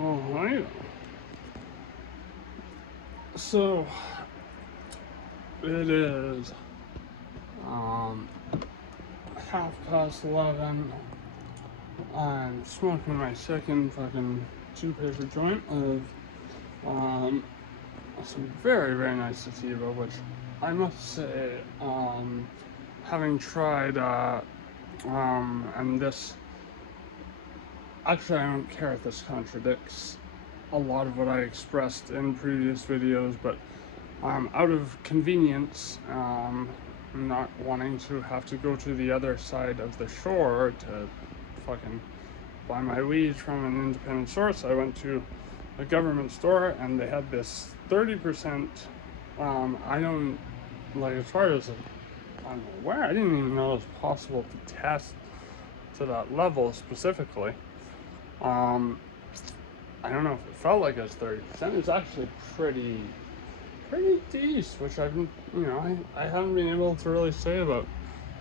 Alright. So it is 11:30. I'm smoking my second fucking two-paper joint of some very, very nice sativa, which I must say, having tried, and this, actually I don't care if this contradicts a lot of what I expressed in previous videos, but out of convenience, not wanting to have to go to the other side of the shore to fucking buy my weed from an independent source, I went to a government store and they had this 30%, as far as I'm aware, I didn't even know it was possible to test to that level specifically. I don't know if it felt like it was 30%. It's actually pretty decent, which I haven't been able to really say about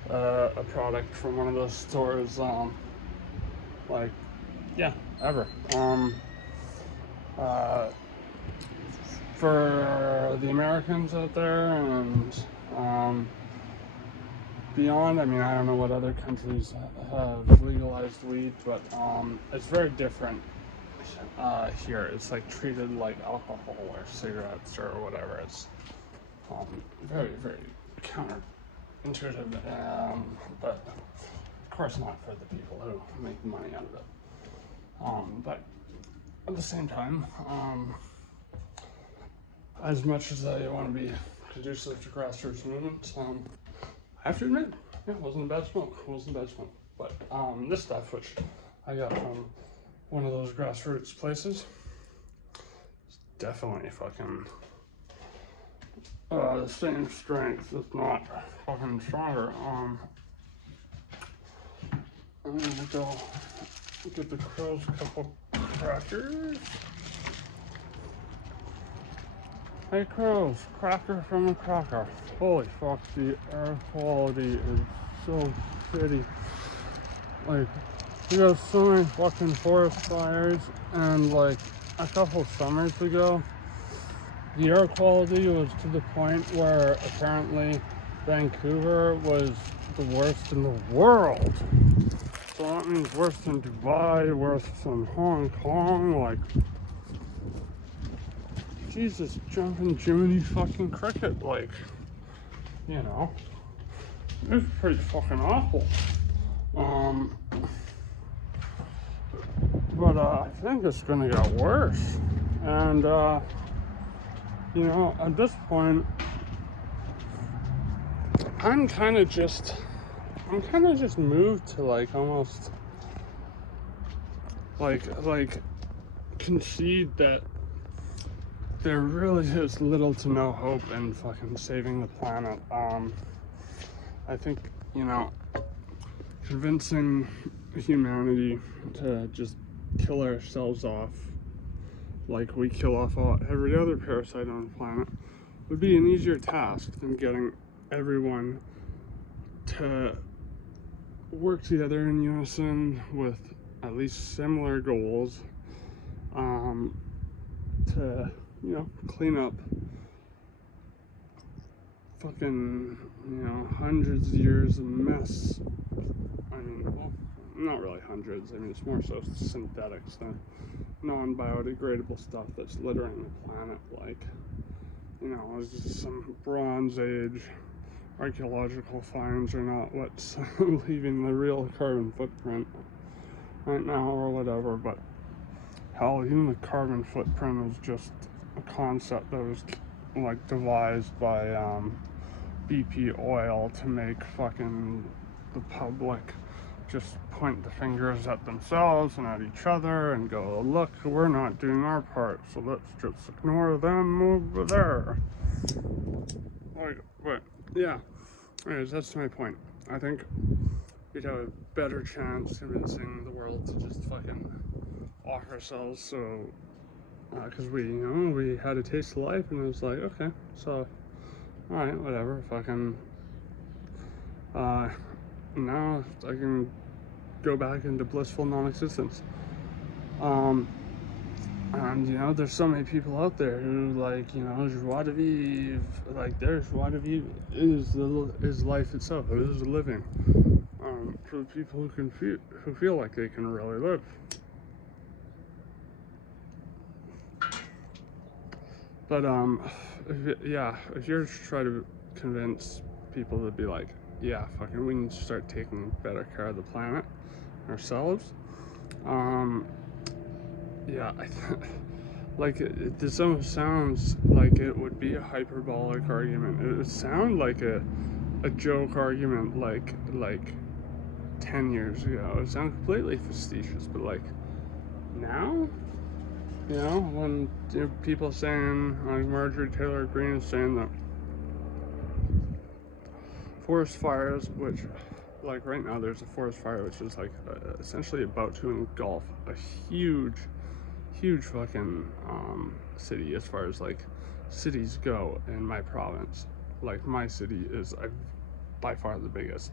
a product from one of those stores, ever. For the Americans out there and beyond, I mean, I don't know what other countries have legalized weed, but it's very different here. It's like treated like alcohol or cigarettes or whatever. It's very, very counterintuitive, but of course not for the people who make money out of it. But at the same time, as much as I want to be conducive to grassroots movements, I have to admit, yeah, it wasn't a bad smoke. But this stuff, which I got from one of those grassroots places, is definitely fucking the same strength, if not fucking stronger. I'm gonna go get the crows a couple crackers. Hey crows, cracker from a cracker. Holy fuck, the air quality is so shitty. Like, we got so many fucking forest fires, and like a couple summers ago, the air quality was to the point where apparently Vancouver was the worst in the world. So that means worse than Dubai, worse than Hong Kong, like, Jesus, jumping Jiminy fucking cricket, like, you know, it's pretty fucking awful. But I think it's gonna get worse, and at this point, I'm kind of just moved to like almost like concede that there really is little to no hope in fucking saving the planet. I think, convincing humanity to just kill ourselves off like we kill off every other parasite on the planet would be an easier task than getting everyone to work together in unison with at least similar goals, to clean up fucking hundreds of years of mess. I mean, well, not really hundreds. I mean, it's more so synthetics than non-biodegradable stuff that's littering the planet. Like, it's just some Bronze Age archaeological finds are not what's leaving the real carbon footprint right now or whatever. But hell, even the carbon footprint is just a concept that was like devised by BP oil to make fucking the public just point the fingers at themselves and at each other and go, look, we're not doing our part, so let's just ignore them over there. But yeah, anyways, that's my point. I think we'd have a better chance convincing the world to just fucking off ourselves, so because we had a taste of life, and it was like, okay, so alright, whatever, fucking now I can go back into blissful non-existence. And you know, there's so many people out there who like, you know, joie de vivre, like their joie de vivre is life itself. It is living. For the people who feel like they can really live. But if you're trying to convince people to be like, yeah, fucking, we need to start taking better care of the planet ourselves. Yeah, like this almost sounds like it would be a hyperbolic argument. It would sound like a joke argument, like 10 years ago. It sounds completely facetious, but like now, you know, when people saying, like Marjorie Taylor Greene is saying that forest fires, which, like right now, there's a forest fire which is like essentially about to engulf a huge fucking city as far as like cities go in my province. Like my city is by far the biggest.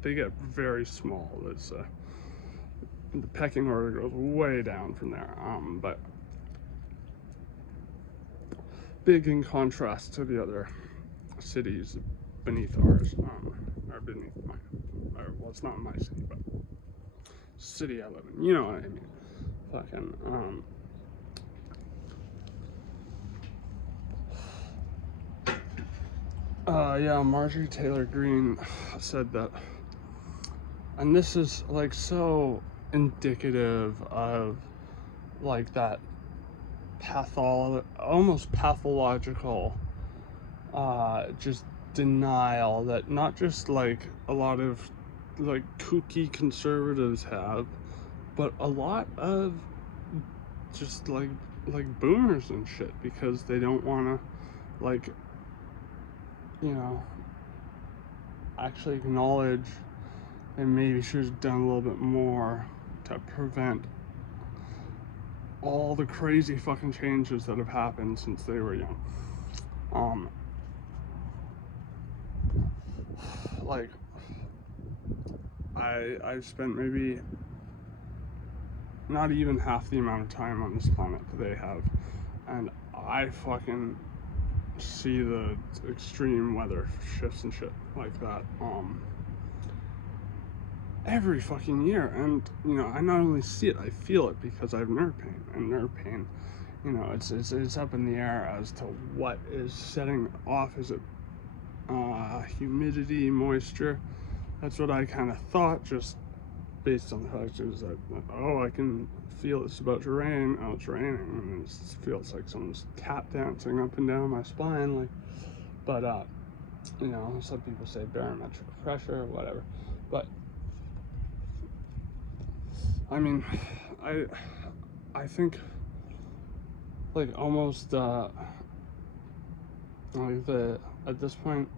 They get very small. It's the pecking order goes way down from there. But big in contrast to the other cities beneath ours, or beneath mine. Well, it's not my city, but city I live in. You know what I mean? Fucking yeah, Marjorie Taylor Greene said that, and this is like so indicative of like that almost pathological just denial that not just like a lot of like kooky conservatives have, but a lot of just like boomers and shit, because they don't want to like, you know, actually acknowledge and maybe should have done a little bit more to prevent all the crazy fucking changes that have happened since they were young. Like I've spent maybe not even half the amount of time on this planet that they have, and I fucking see the extreme weather shifts and shit like that every fucking year. And you know, I not only see it, I feel it, because I have nerve pain, and nerve pain, you know, it's up in the air as to what is setting off. Is it humidity, moisture? That's what I kind of thought, just based on the fact is that, oh, I can feel it's about to rain. Oh, it's raining, and it feels like someone's tap dancing up and down my spine, like. But you know, some people say barometric pressure or whatever, but I mean, I think like almost like at this point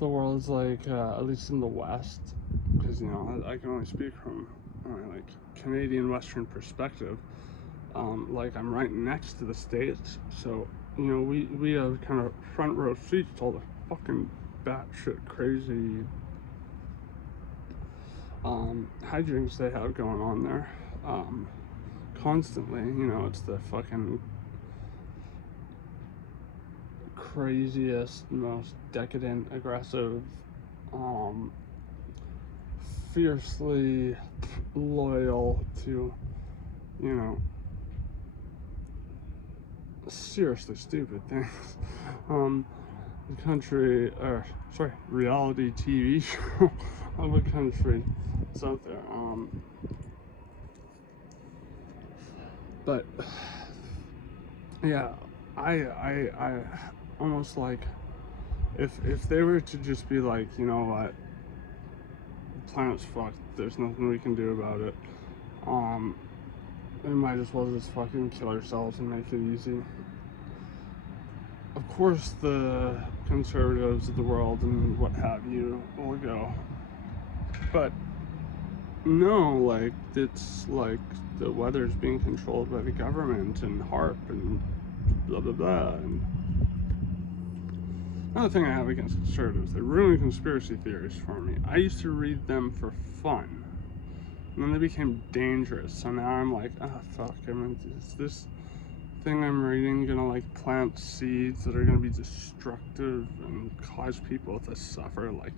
the world is like at least in the West, because you know, I can only speak from like Canadian Western perspective. Like I'm right next to the States, so you know, we have kind of front row seats to all the fucking batshit crazy hijinks they have going on there constantly. You know, it's the fucking craziest, most decadent, aggressive, fiercely loyal to, you know, seriously stupid things. The country, or sorry, reality TV show of a country that's out there. But yeah, I almost like, if they were to just be like, you know what, the planet's fucked, there's nothing we can do about it, we might as well just fucking kill ourselves and make it easy. Of course the conservatives of the world and what have you will go, but no, like, it's like the weather's being controlled by the government and HARP and blah blah blah. And another thing I have against conservatives, they ruin conspiracy theories for me. I used to read them for fun. And then they became dangerous. So now I'm like, fuck. I mean, is this thing I'm reading gonna like plant seeds that are gonna be destructive and cause people to suffer, like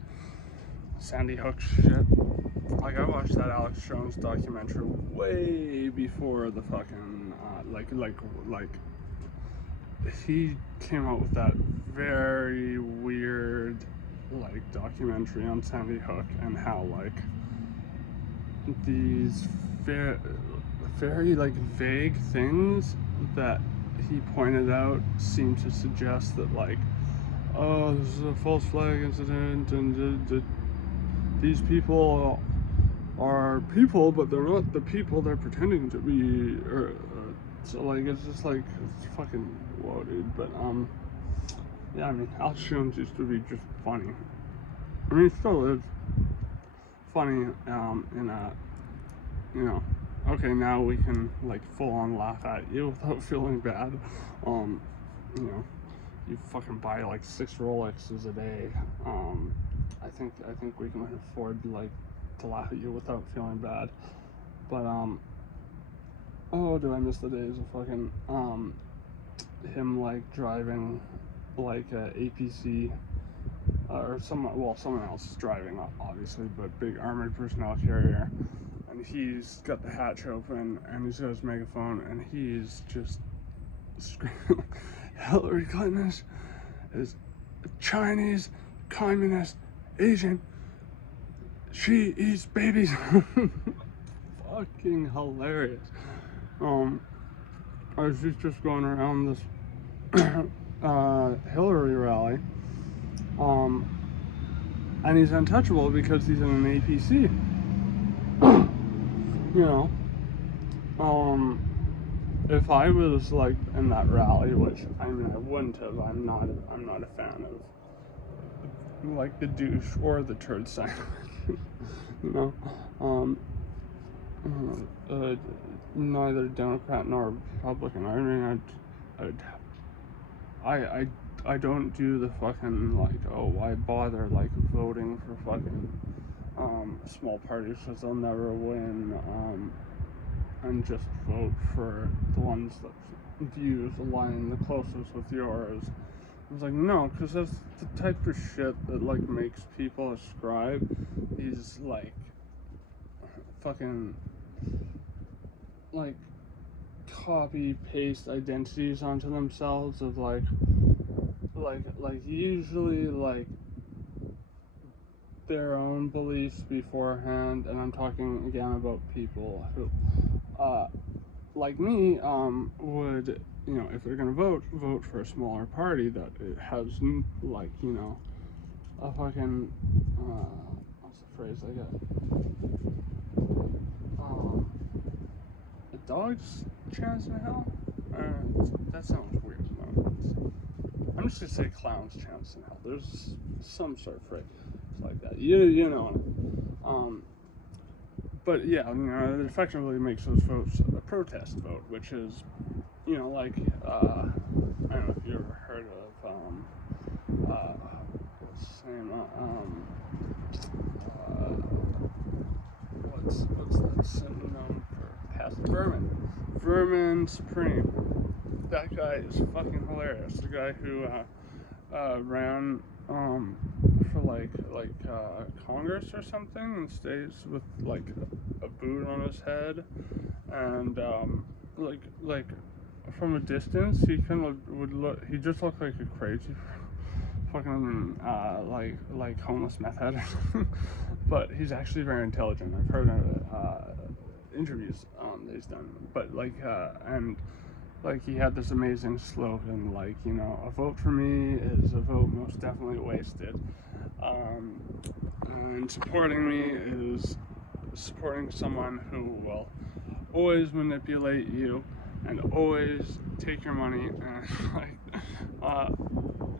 Sandy Hook shit? Like, I watched that Alex Jones documentary way before the fucking like he came out with that very weird like documentary on Sandy Hook, and how like these very like vague things that he pointed out seem to suggest that like, oh, this is a false flag incident, and these people are people, but they're not the people they're pretending to be. Or so like it's just like, it's fucking whoa, dude. But yeah, I mean, Alex Jones used to be just funny. I mean, he still is funny in a, you know, okay, now we can like full on laugh at you without feeling bad. You know, you fucking buy like 6 Rolexes a day. I think we can afford like to laugh at you without feeling bad. But oh, do I miss the days of fucking him like driving like a APC or someone else is driving obviously, but big armored personnel carrier, and he's got the hatch open and he's got his megaphone and he's just screaming, Hillary Clinton is a Chinese communist agent. She eats babies. Fucking hilarious. I was just going around this Hillary rally, and he's untouchable because he's in an APC. You know, if I was like in that rally, which I mean I wouldn't have. I'm not a fan of like the douche or the turd sandwich. You know, neither Democrat nor Republican. I mean, I don't do the fucking like, oh, why bother like voting for fucking small parties because they'll never win, and just vote for the ones that views align the closest with yours. I was like, no, because that's the type of shit that like makes people ascribe these like fucking like copy paste identities onto themselves of like usually like their own beliefs beforehand. And I'm talking again about people who like me would, you know, if they're gonna vote for a smaller party that it has like, you know, a fucking what's the phrase I got, a dog's chance in hell. That sounds weird. No, I'm just gonna say clown's chance in hell. There's some sort of phrase like that. You know. But yeah, you know, it effectively makes those votes a protest vote, which is, you know, like I don't know if you ever heard of what's his name? What's that synonym for past Vermin Supreme. That guy is fucking hilarious. The guy who ran for like Congress or something, and stays with like a boot on his head, and like from a distance he kind of would look. He just looked like a crazy fucking like homeless meth head. But he's actually very intelligent. I've heard interviews that he's done. But like and like he had this amazing slogan, like, you know, a vote for me is a vote most definitely wasted. And supporting me is supporting someone who will always manipulate you and always take your money and like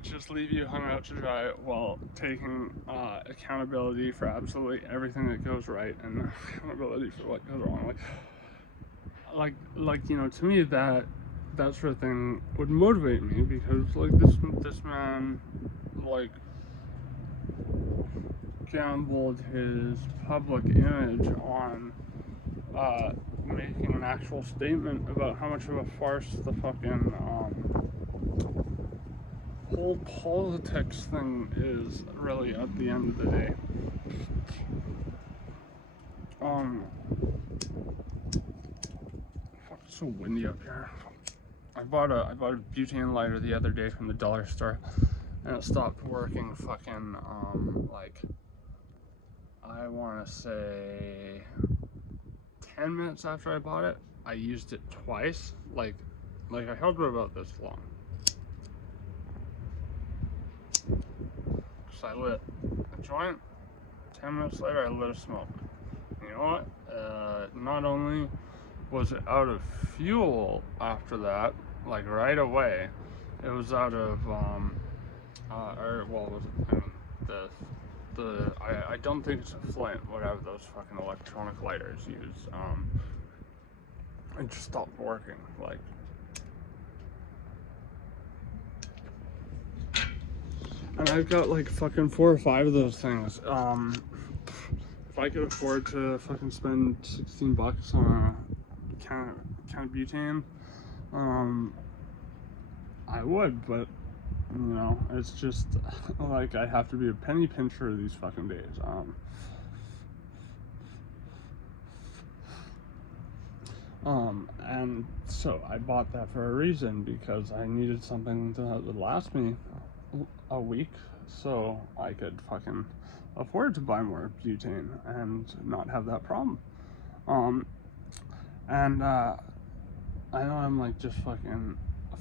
just leave you hung out to dry while taking accountability for absolutely everything that goes right and accountability for what goes wrong. Like you know, to me that sort of thing would motivate me, because like this man like gambled his public image on making an actual statement about how much of a farce the fucking whole politics thing is really at the end of the day. Fuck, it's so windy up here. I bought a butane lighter the other day from the dollar store, and it stopped working fucking like, I want to say 10 minutes after I bought it. I used it twice. Like I held it about this long. So I lit a joint. 10 minutes later, I lit a smoke. You know what? Not only was it out of fuel after that, like right away, it was out of I don't think it's a flint, whatever those fucking electronic lighters use. It just stopped working. Like, and I've got like fucking 4 or 5 of those things. If I could afford to fucking spend $16 on a can of butane, I would, but you know, it's just like I have to be a penny pincher these fucking days. And so I bought that for a reason, because I needed something that would last me a week, so I could fucking afford to buy more butane and not have that problem. And I know I'm like just fucking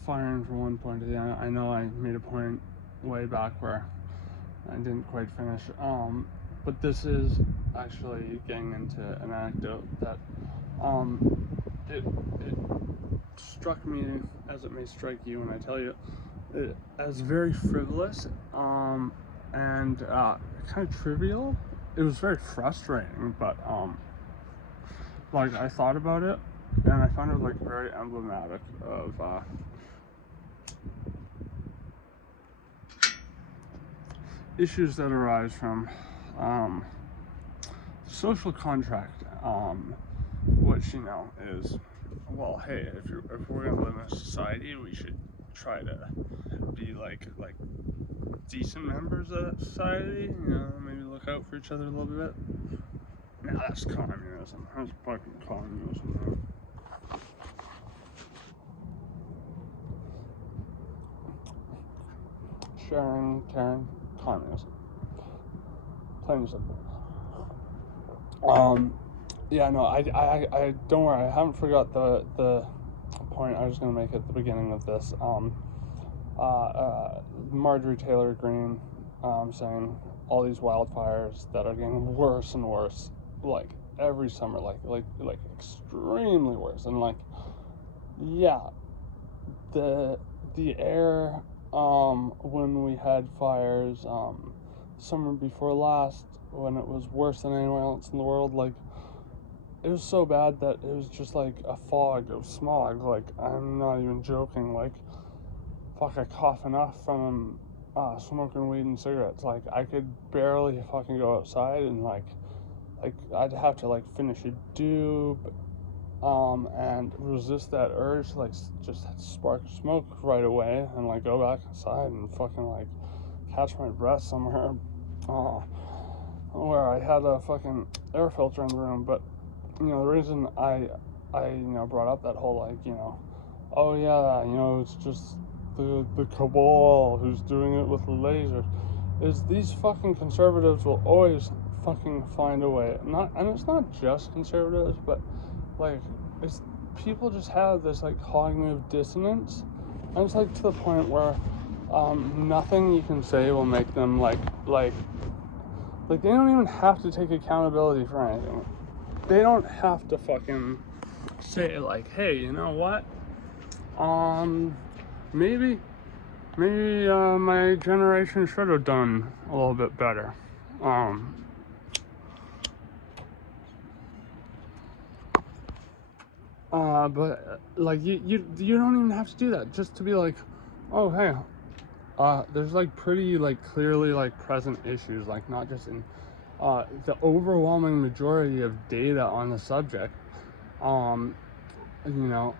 firing from one point to the other. I know I made a point way back where I didn't quite finish. But this is actually getting into an anecdote that it struck me, as it may strike you when I tell you, as very frivolous and kind of trivial. It was very frustrating, but like I thought about it and I found it like very emblematic of issues that arise from social contract, which, you know, is, well, hey, if we're gonna live in a society, we should try to be like decent members of that society. You know, maybe look out for each other a little bit. Now that's communism. That's fucking communism, man. Sharing, caring, communism. Plain and simple. Yeah, no, I don't worry. I haven't forgot the point I was gonna make at the beginning of this. Marjorie Taylor Greene, saying all these wildfires that are getting worse and worse, like every summer, like extremely worse, and like, yeah, the air, when we had fires, summer before last, when it was worse than anywhere else in the world, like, it was so bad that it was just like a fog of smog. Like, I'm not even joking. Like, fuck, I cough enough from smoking weed and cigarettes. Like, I could barely fucking go outside, and like I'd have to like finish a doob, and resist that urge to like just spark smoke right away and like go back inside and fucking like catch my breath somewhere, where I had a fucking air filter in the room. But you know, the reason I you know, brought up that whole, like, you know, oh yeah, you know, it's just the cabal who's doing it with lasers, is these fucking conservatives will always fucking find a way. And it's not just conservatives, but like, it's people just have this like cognitive dissonance, and it's like to the point where nothing you can say will make them like they don't even have to take accountability for anything. They don't have to fucking say like, hey, you know what? Maybe my generation should have done a little bit better. But like you don't even have to do that, just to be like, oh hey, there's like pretty like clearly like present issues, like not just in the overwhelming majority of data on the subject Um, you know,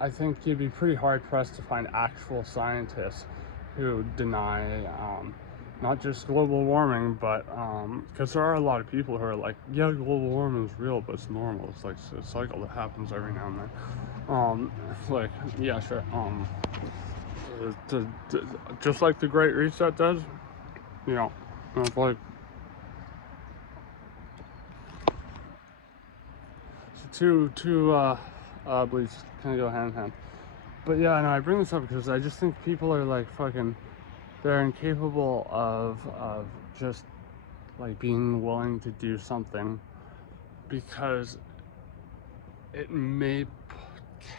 I think you'd be pretty hard pressed to find actual scientists who deny not just global warming, but because there are a lot of people who are like, yeah, global warming is real, but it's normal. It's like a cycle that happens every now and then. Like, yeah, sure. Just like the Great Reset does, you know, it's like two beliefs kind of go hand in hand. But yeah, no, I bring this up because I just think people are like fucking, they're incapable of just like being willing to do something because it may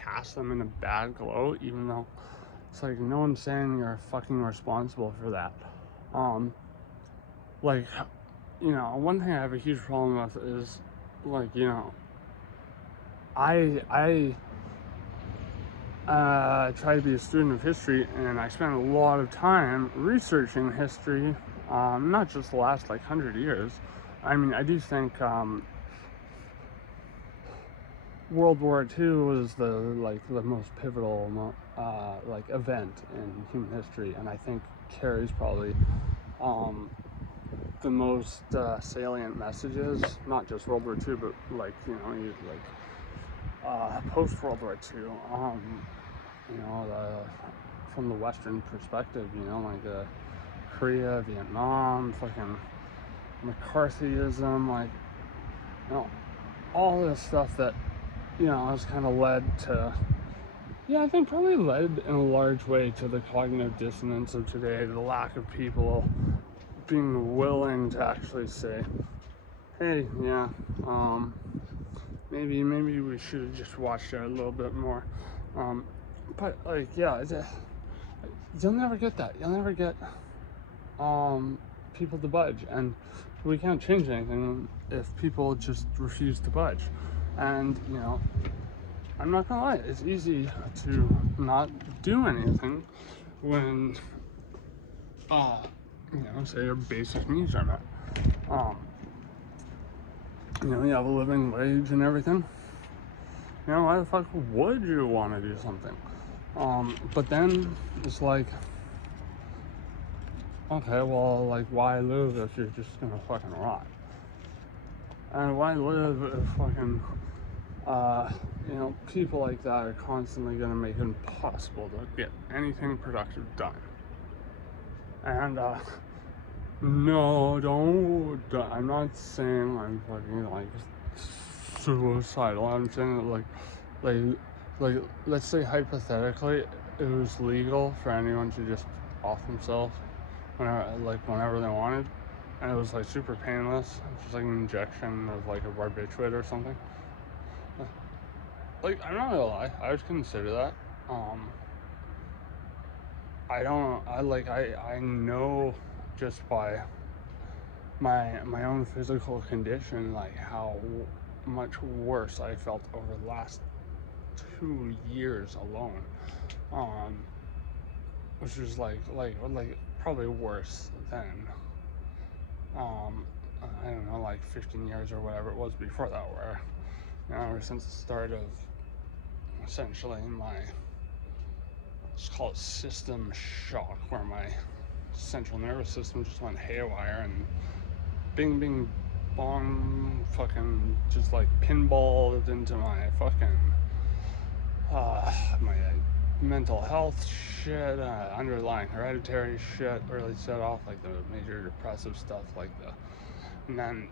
cast them in a bad glow, even though it's like no one's saying you're fucking responsible for that. Like, you know, one thing I have a huge problem with is like, you know, I try to be a student of history, and I spend a lot of time researching history, not just the last like 100 years. I mean, I do think World War II was the most pivotal like event in human history, and I think carries probably the most salient messages. Not just World War II, but like, you know, post World War II. You know, from the Western perspective, you know, like Korea, Vietnam, fucking McCarthyism, like, you know, all this stuff that, you know, has kind of led to, yeah, I think probably led in a large way to the cognitive dissonance of today, the lack of people being willing to actually say, hey, yeah, maybe we should have just watched it a little bit more. But like, yeah, you'll never get that. You'll never get people to budge, and we can't change anything if people just refuse to budge. And you know, I'm not gonna lie, it's easy to not do anything when you know, say your basic needs are met. You know, you have a living wage and everything. You know, why the fuck would you want to do something? But then it's like, okay, well, like, why live if you're just gonna fucking rot? And why live if fucking, you know, people like that are constantly gonna make it impossible to get anything productive done? And, no, I'm not saying I'm fucking, like, suicidal. I'm saying that, like, let's say hypothetically, it was legal for anyone to just off themselves whenever they wanted, and it was like super painless, just like an injection of like a barbiturate or something. Like, I'm not gonna lie, I would consider that. I know just by my own physical condition, like how much worse I felt over the last 2 years alone. Which is like probably worse than I don't know, like 15 years or whatever it was before that, where, you know, ever since the start of essentially let's call it system shock, where my central nervous system just went haywire and bing bing bong, fucking just like pinballed into my fucking my mental health shit, underlying hereditary shit really set off, like the major depressive stuff, and then,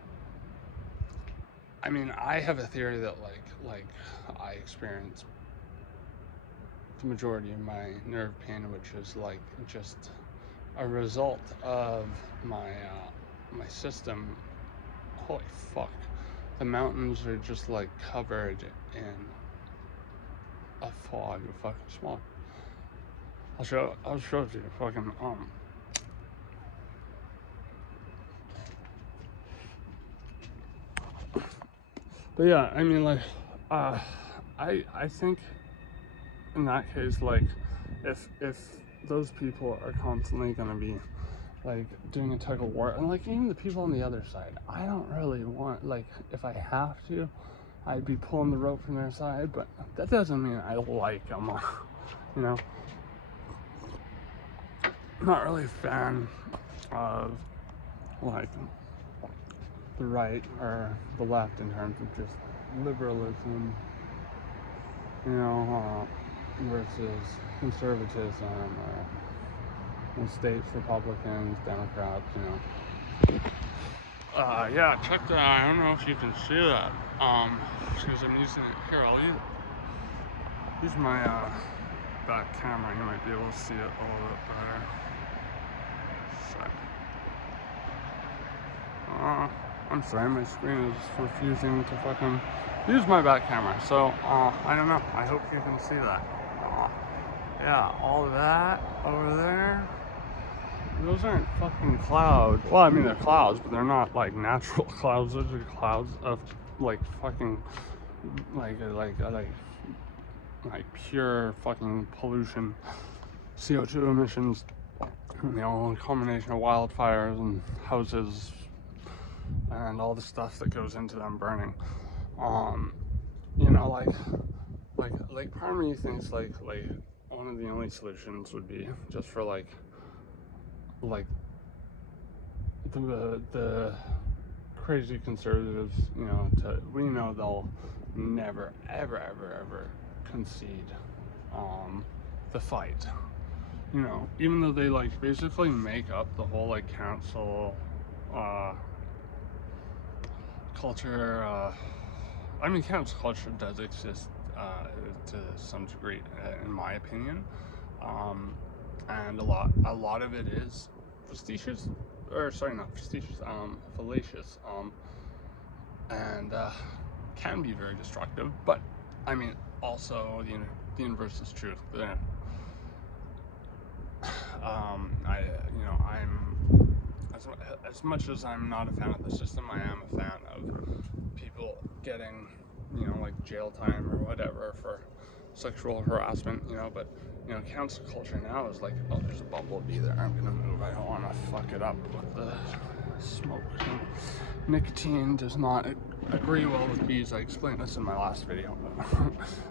I mean, I have a theory that like I experience the majority of my nerve pain, which is like just a result of my system. Holy fuck, the mountains are just like covered in a fog of fucking smoke. I'll show it to you. Fucking But yeah, I mean, like, I think in that case, like, if those people are constantly gonna be like doing a tug of war, and like even the people on the other side, I don't really want, like, if I have to, I'd be pulling the rope from their side, but that doesn't mean I like them, you know. Not really a fan of like the right or the left in terms of just liberalism, you know, versus conservatism or in states, Republicans, Democrats, you know. Yeah, check that. I don't know if you can see that. Because I'm using it here. I'll use my back camera. You might be able to see it a little bit better. I'm sorry, my screen is refusing to fucking use my back camera. So, I don't know. I hope you can see that. Yeah, all that over there. Those aren't fucking clouds. Well, I mean, they're clouds, but they're not like natural clouds. Those are clouds of like fucking like pure fucking pollution, CO2 emissions, you know, a combination of wildfires and houses and all the stuff that goes into them burning. You know, like part of me thinks like one of the only solutions would be just for like the crazy conservatives, you know, we know they'll never ever concede the fight, you know, even though they like basically make up the whole like cancel culture. I mean, cancel culture does exist to some degree, in my opinion, and a lot of it is facetious, or sorry, not facetious, fallacious, and can be very destructive. But I mean, also the inverse is true. I'm as much as I'm not a fan of the system, I am a fan of people getting, you know, like jail time or whatever for sexual harassment, you know. But you know, cancel culture now is like, oh, there's a bumblebee there, I'm gonna move, I don't want to fuck it up with the smoke. Nicotine does not agree well with bees. I explained this in my last video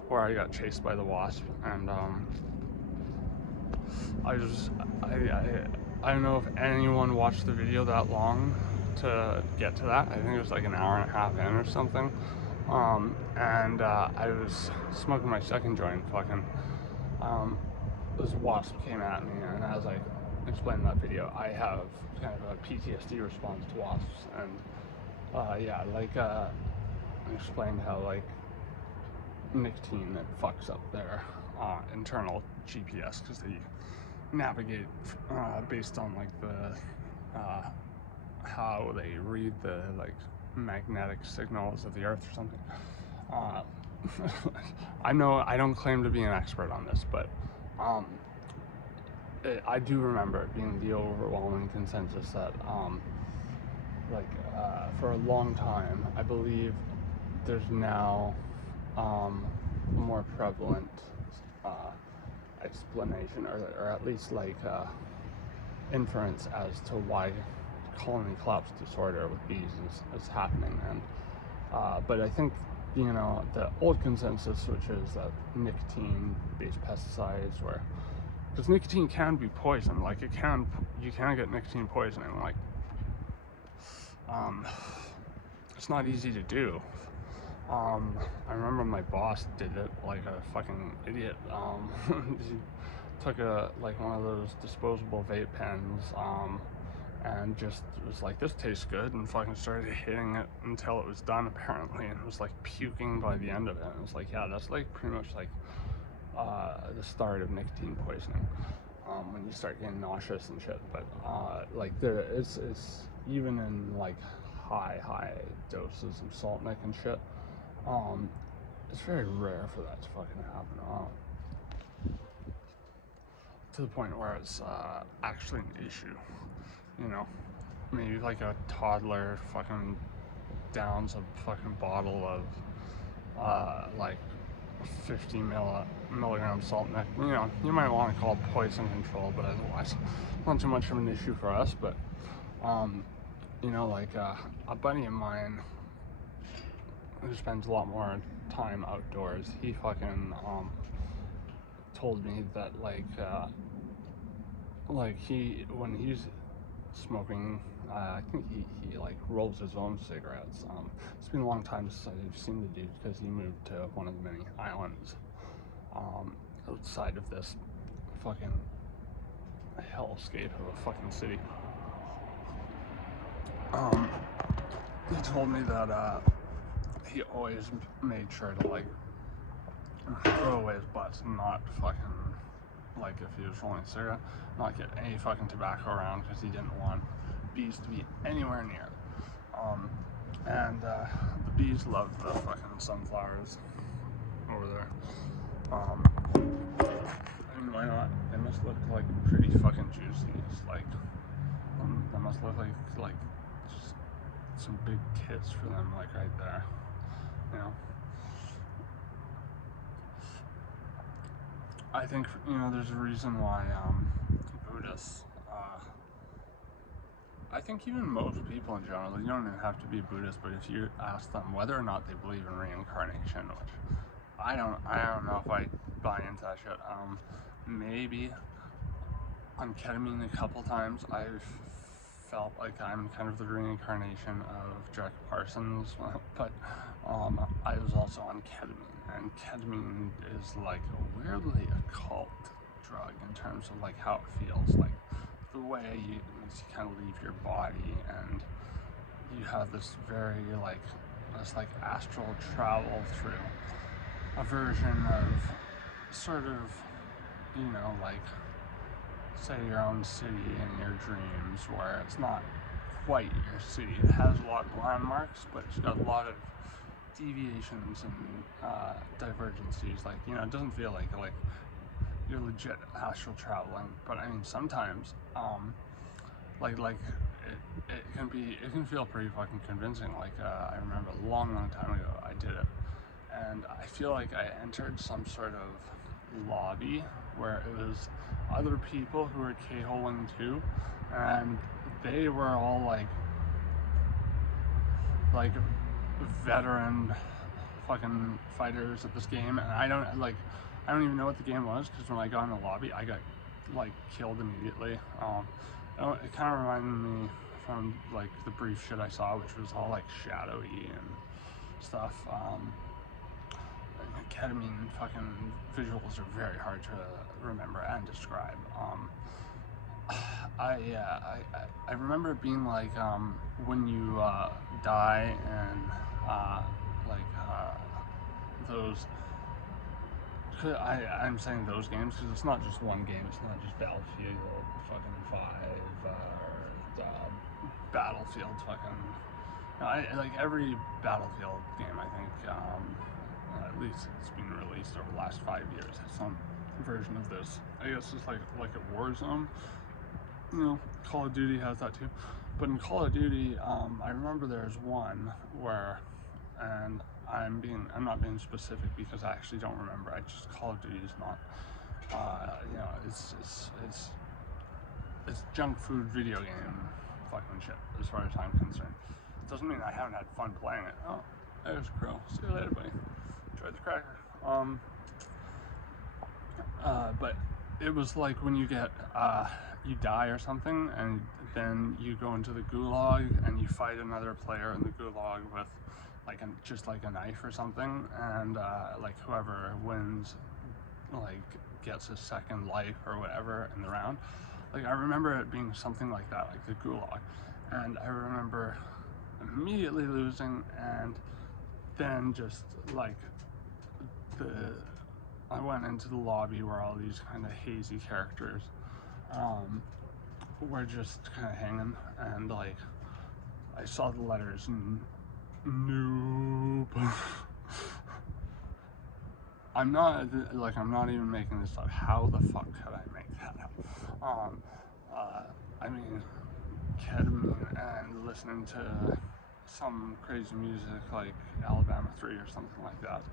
where I got chased by the wasp, and I don't know if anyone watched the video that long to get to that. I think it was like an hour and a half in or something. And I was smoking my second joint, fucking, this wasp came at me, and as I explained in that video, I have kind of a PTSD response to wasps, and yeah, like I explained how like nicotine, it fucks up their internal GPS because they navigate based on like the how they read the like magnetic signals of the earth or something. I know I don't claim to be an expert on this, but I do remember it being the overwhelming consensus that for a long time, I believe there's now a more prevalent explanation, or at least like inference as to why colony collapse disorder with bees is happening. And but I think, you know, the old consensus, which is that nicotine-based pesticides were, because nicotine can be poison, like you can get nicotine poisoning, like it's not easy to do. I remember my boss did it like a fucking idiot. He took one of those disposable vape pens, and just was like, this tastes good, and fucking started hitting it until it was done, apparently, and it was like puking by the end of it. And it was like, yeah, that's like pretty much like the start of nicotine poisoning, when you start getting nauseous and shit. But like it's even in like high doses of salt nic and shit, it's very rare for that to fucking happen, to the point where it's actually an issue. You know, maybe like a toddler fucking downs a fucking bottle of like 50 milligram salt nic. You know, you might want to call it poison control, but otherwise not too much of an issue for us. But you know, like a buddy of mine who spends a lot more time outdoors, he fucking told me that like he when he's smoking, I think he like rolls his own cigarettes. It's been a long time since I've seen the dude because he moved to one of the many islands outside of this fucking hellscape of a fucking city. He told me that he always made sure to like throw away his butts and not fucking, like if he was rolling a cigarette, not get any fucking tobacco around because he didn't want bees to be anywhere near. And the bees love the fucking sunflowers over there. I mean, why not? They must look like pretty fucking juicy. It's like, they must look like just some big tits for them, like right there, you know. I think, you know, there's a reason why Buddhists, I think even most people in general, you don't even have to be Buddhist, but if you ask them whether or not they believe in reincarnation, which I don't know if I buy into that shit. Maybe on ketamine a couple times I've felt like I'm kind of the reincarnation of Jack Parsons, but I was also on ketamine, and ketamine is like a weirdly occult drug in terms of like how it feels, like the way you kind of leave your body, and you have this very like astral travel through a version of sort of, you know, like say your own city in your dreams, where it's not quite your city. It has a lot of landmarks, but it's got a lot of deviations and divergencies. Like, you know, it doesn't feel like you're legit astral traveling, but I mean sometimes it can feel pretty fucking convincing. Like I remember a long time ago I did it, and I feel like I entered some sort of lobby where it was other people who were K-holing too, and they were all like veteran fucking fighters at this game, and I don't even know what the game was, because when I got in the lobby I got like killed immediately. It kind of reminded me from like the brief shit I saw, which was all like shadowy and stuff. Ketamine fucking visuals are very hard to remember and describe. I remember it being like when you die and those. I'm saying those games because it's not just one game. It's not just Battlefield fucking 5 or Battlefield fucking. Like every Battlefield game, I think, at least it's been released over the last 5 years, has some version of this. I guess it's like a Warzone. You know, Call of Duty has that too. But in Call of Duty, I remember there's one where, and I'm not being specific because I actually don't remember. Call of Duty is not, you know, it's junk food video game fucking shit as far as I'm concerned. It doesn't mean I haven't had fun playing it. Oh, there's a crow. See you later, buddy. Enjoy the cracker. But it was like when you get you die or something, and then you go into the gulag and you fight another player in the gulag with just like a knife or something, and like whoever wins like gets a second life or whatever in the round. Like I remember it being something like that, like the gulag, and I remember immediately losing, and then just like I went into the lobby where all these kind of hazy characters were just kind of hanging, and like I saw the letters and noob. I'm not even making this up. How the fuck could I make that up? I mean, ketamine and listening to some crazy music like Alabama 3 or something like that,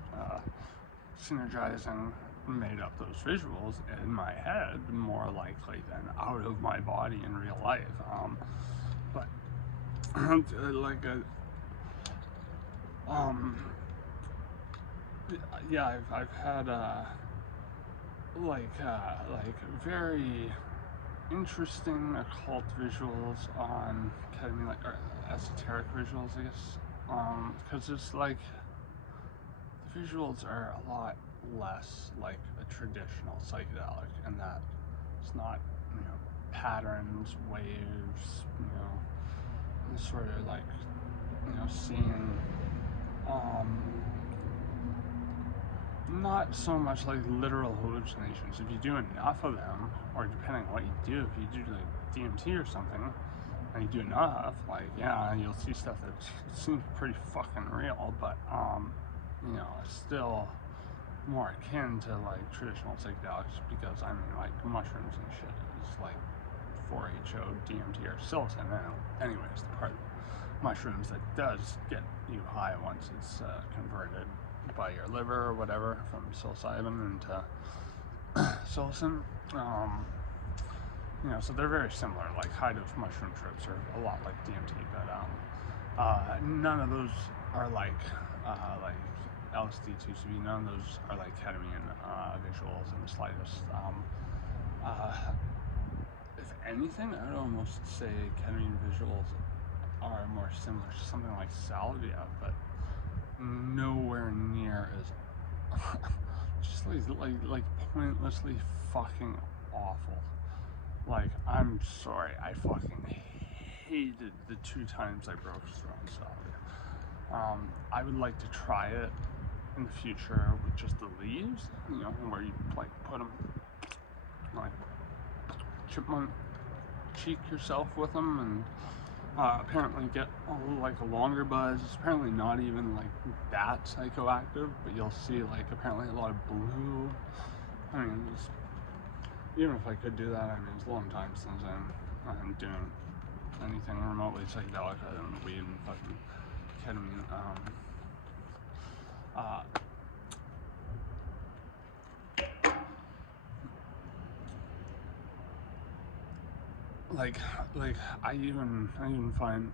synergizing made up those visuals in my head more likely than out of my body in real life. But yeah, I've had like very interesting occult visuals on ketamine, like or esoteric visuals, I guess. Because it's like the visuals are a lot less like a traditional psychedelic, and that it's not, you know, patterns, waves, you know, sort of like, you know, seeing not so much like literal hallucinations. If you do enough of them, or depending on what you do, if you do like DMT or something, and you do enough, like, yeah, you'll see stuff that seems pretty fucking real, but you know, it's still more akin to like traditional psychedelics, because I mean, like, mushrooms and shit is like 4-HO, DMT, or psilocin. Anyways, the part of mushrooms that does get you high once it's converted by your liver or whatever from psilocybin into psilocin. You know, so they're very similar. Like high dose mushroom trips are a lot like DMT, but none of those are like LSD, 2CB. None of those are like ketamine visuals in the slightest. If anything, I would almost say ketamine visuals are more similar to something like salvia, but nowhere near as just like pointlessly fucking awful. Like, I'm sorry, I fucking hated the 2 times I broke through on salvia. I would like to try it in the future with just the leaves, you know, where you like put them, like chipmunk cheek yourself with them, and apparently get like a longer buzz. It's apparently not even like that psychoactive, but you'll see like apparently a lot of blue. I mean, even if I could do that, I mean, it's a long time since I'm doing anything remotely psychedelic other than weed and fucking ketamine. Like I even find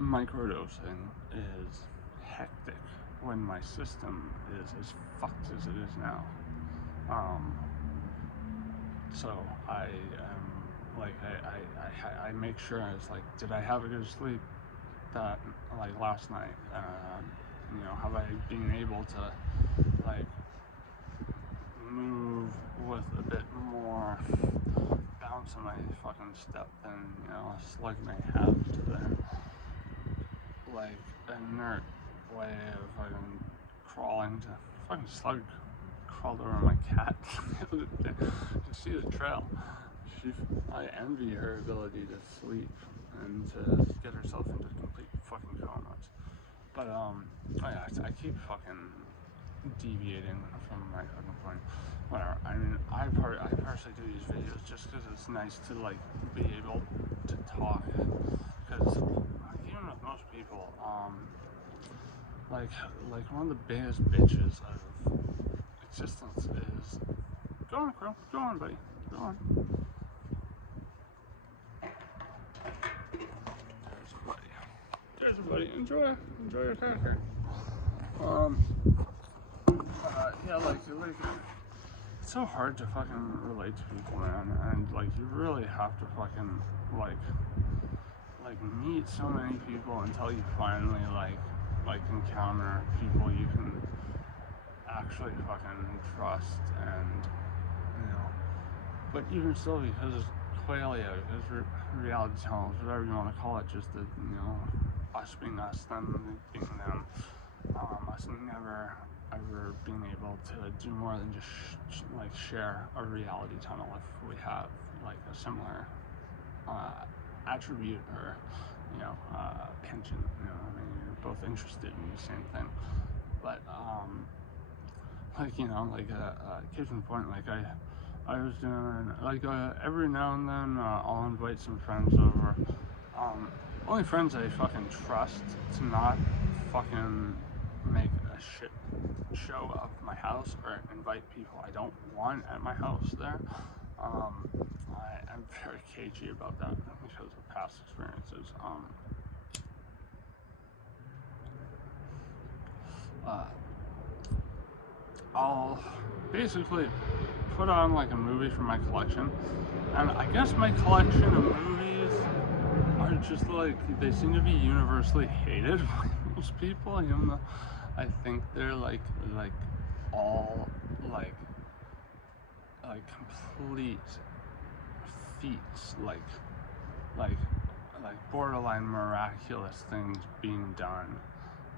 microdosing is hectic when my system is as fucked as it is now. So I am like I make sure I was like, did I have a good sleep that like last night? You know, have I been able to like move with a bit more bounce in my fucking step than, you know, a slug may have to their like inert way of fucking crawling to fucking slug crawled over my cat the other day. You can see the trail. I envy her ability to sleep and to get herself into complete fucking comas. But I keep fucking deviating from my fucking point. Whatever. I mean, I personally do these videos just because it's nice to like be able to talk. Because even with most people, like one of the biggest bitches of existence is, go on, Crow, go on, buddy, go on. There's a buddy. Enjoy your cracker. Yeah, like it's so hard to fucking relate to people, man, and like you really have to fucking like meet so many people until you finally like encounter people you can actually fucking trust, and you know. But even still, because it's qualia, because reality channels, whatever you want to call it, just that, you know, us being us, them being them, us never ever being able to do more than just like share a reality tunnel if we have like a similar attribute or, you know, penchant. You know, I mean, you're both interested in the same thing, but like, you know, like case in point, like I was doing like every now and then I'll invite some friends over. Only friends I fucking trust to not fucking make a shit show of my house or invite people I don't want at my house there. I'm very cagey about that because of past experiences. I'll basically put on like a movie from my collection, and I guess my collection of movies are just like, they seem to be universally hated by most people, even though I think they're like all like complete feats, like like borderline miraculous things being done.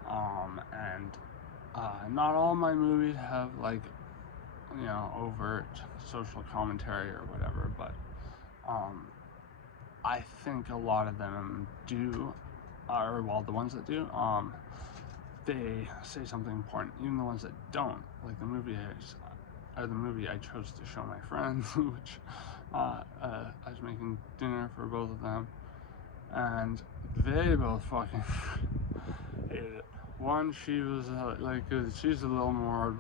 And not all my movies have like, you know, overt social commentary or whatever, but I think a lot of them do, or well, the ones that do, they say something important. Even the ones that don't, like the movie I chose to show my friends, which I was making dinner for both of them, and they both fucking hated it. One, she was she's a little more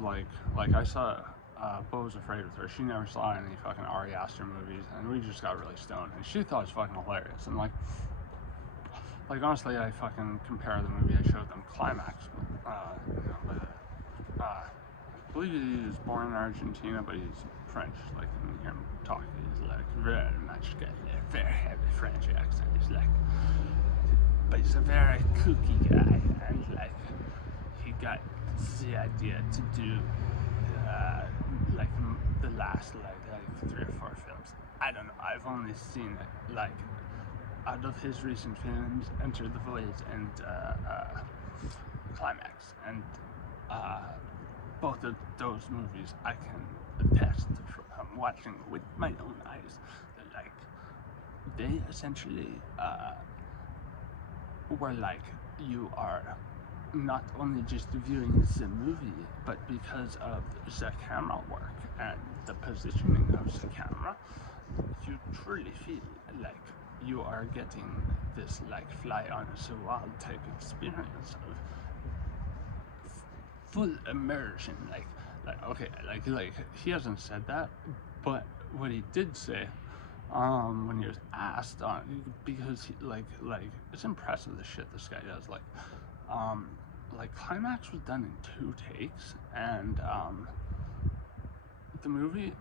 like I saw Bo Was Afraid with her. She never saw any fucking Ari Aster movies, and we just got really stoned, and she thought it was fucking hilarious. And like honestly, I fucking compare the movie I showed them, Climax, you know, with, I believe he was born in Argentina, but he's French. Like, when you hear him talk, he's like very much got a very heavy French accent. He's like, but he's a very kooky guy, and like he got the idea to do like the last like 3 or 4 films. I don't know. I've only seen it like out of his recent films, Enter the Void and Climax, and both of those movies I can attest from watching with my own eyes. Like, they essentially were like, you are not only just viewing the movie, but because of the camera work and the positioning of the camera, you truly feel like you are getting this like fly on the wall type experience of full immersion. Like okay, like he hasn't said that, but what he did say, when he was asked on, because he, like it's impressive the shit this guy does. Like Climax was done in 2 takes, and the movie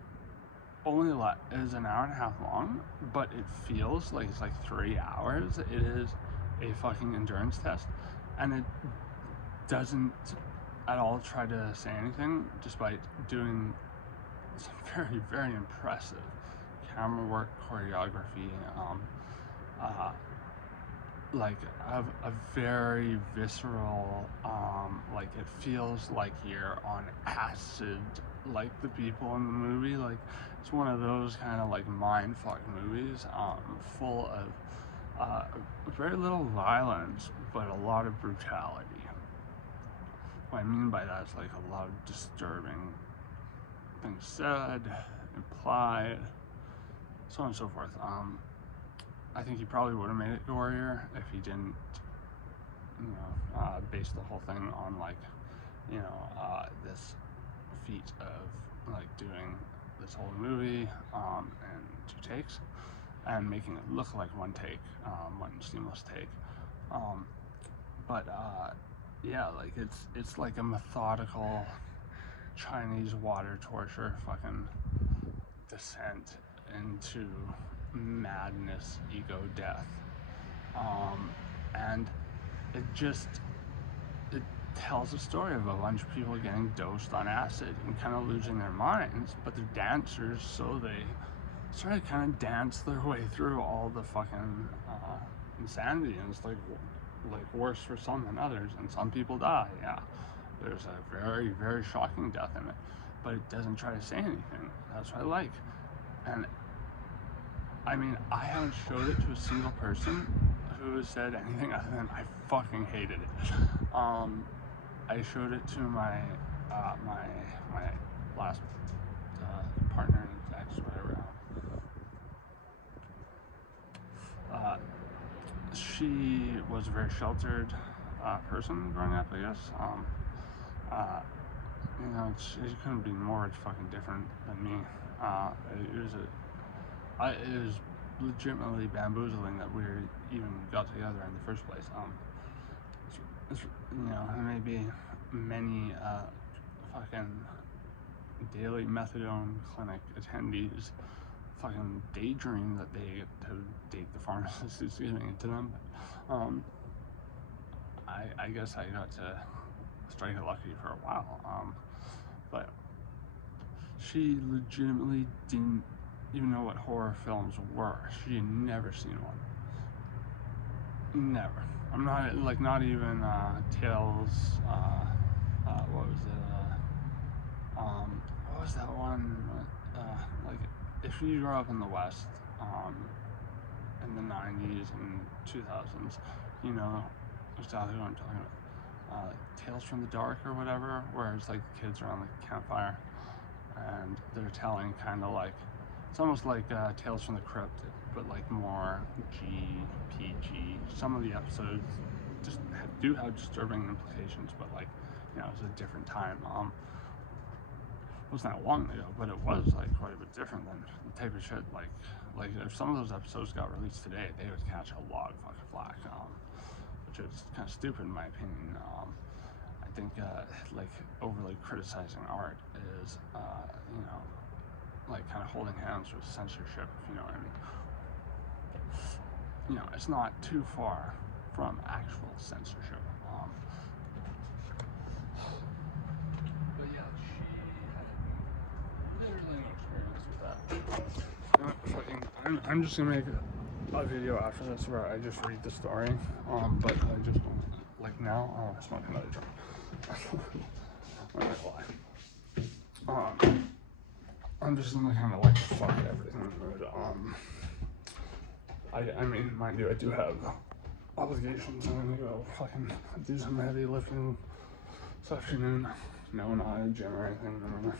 only is an hour and a half long, but it feels like it's like 3 hours. It is a fucking endurance test, and it doesn't at all try to say anything, despite doing some very, very impressive camera work, choreography, like a very visceral, like it feels like you're on acid, like the people in the movie. Like, it's one of those kind of like mindfuck movies, full of very little violence, but a lot of brutality. What I mean by that is like a lot of disturbing things said, implied, so on and so forth. I think he probably would have made it gorier if he didn't, you know, base the whole thing on like, you know, this feat of like doing this whole movie in 2 takes and making it look like 1 take, 1 seamless take. But yeah, like it's like a methodical Chinese water torture fucking descent into madness, ego death, and it tells a story of a bunch of people getting dosed on acid and kind of losing their minds, but they're dancers, so they sort of kind of dance their way through all the fucking insanity, and it's like worse for some than others, and some people die. Yeah, there's a very, very shocking death in it, but it doesn't try to say anything. That's what I like. And I mean, I haven't showed it to a single person who has said anything other than I fucking hated it. I showed it to my my last partner, ex, whatever. She was a very sheltered person growing up, I guess. You know, she couldn't be more fucking different than me. It was legitimately bamboozling that we even got together in the first place. You know, there may be many fucking daily methadone clinic attendees fucking daydream that they get to date the pharmacist who's giving it to them. I guess I got to strike it lucky for a while. But she legitimately didn't even know what horror films were. She had never seen one. Never. I'm not like not even Tales. What was it? What was that one? Like if you grew up in the West, in the 90s and 2000s, you know exactly what I'm talking about. Tales from the Dark or whatever, where it's like kids around the campfire and they're telling kind of like, it's almost like Tales from the Crypt, but like more PG. Some of the episodes just do have disturbing implications, but like, you know, it's a different time. It wasn't that long ago, but it was like quite a bit different than the type of shit like if some of those episodes got released today, they would catch a lot of fucking flack, which is kind of stupid in my opinion. I think like overly criticizing art is, you know, like kind of holding hands with censorship, if you know what I mean. You know, it's not too far from actual censorship. But yeah, she had literally no experience with that. You know, fucking, I'm just gonna make a video after this where I just read the story. But I just don't, like now, I smoke another joint. I'm not gonna lie. I'm just in the kind of like fuck everything mood. I mean, mind you, I do have obligations. I'm gonna go fucking do some heavy lifting this afternoon. No, not a gym or anything. I'm gonna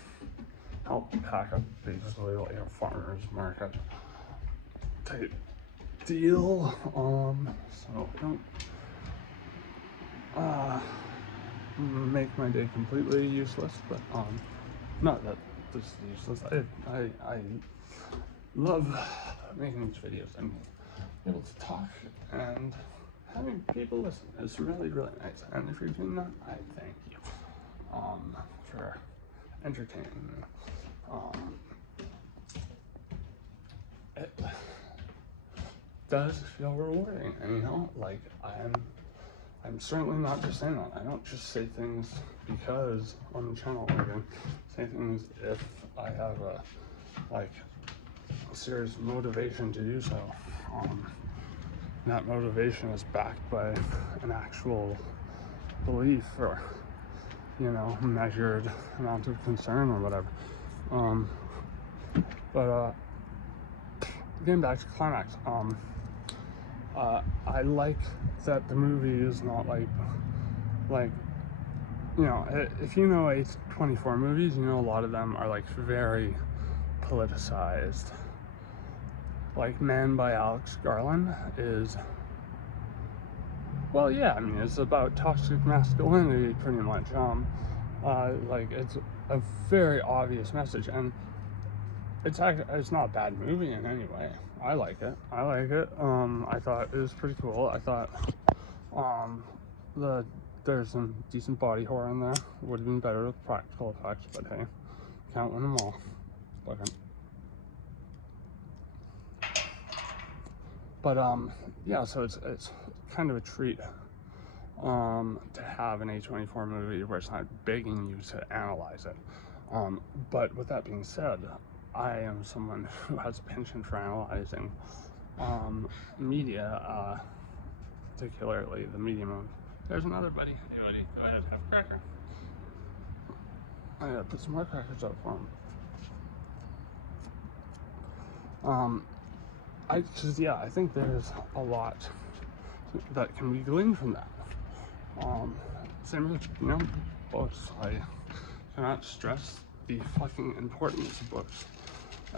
help pack up basically like a farmer's market type deal. So don't make my day completely useless, but not that this is useless. I love making these videos and able to talk and having people listen. It's really, really nice. And if you're doing that, I thank you for entertaining me. It does feel rewarding, and you know, like I'm certainly not just saying that. I don't just say things because on the channel. I can say things if I have a serious motivation to do so. That motivation is backed by an actual belief or, you know, measured amount of concern or whatever. But getting back to climax, I like that the movie is not like, you know, if you know A24 movies, you know a lot of them are like very politicized. Like Man by Alex Garland is, well, yeah, I mean, it's about toxic masculinity pretty much. Like it's a very obvious message, and it's not a bad movie in any way. I like it. I thought it was pretty cool. I thought there's some decent body horror in there. Would have been better with practical effects, but hey, can't win them all. But yeah, so it's kind of a treat to have an A24 movie where it's not begging you to analyze it. But with that being said, I am someone who has a penchant for analyzing media, particularly the medium of. There's another buddy. Hey buddy, go ahead, have a cracker. I gotta put some more crackers up for him. I think there's a lot that can be gleaned from that. Same with, you know, books. I cannot stress the fucking importance of books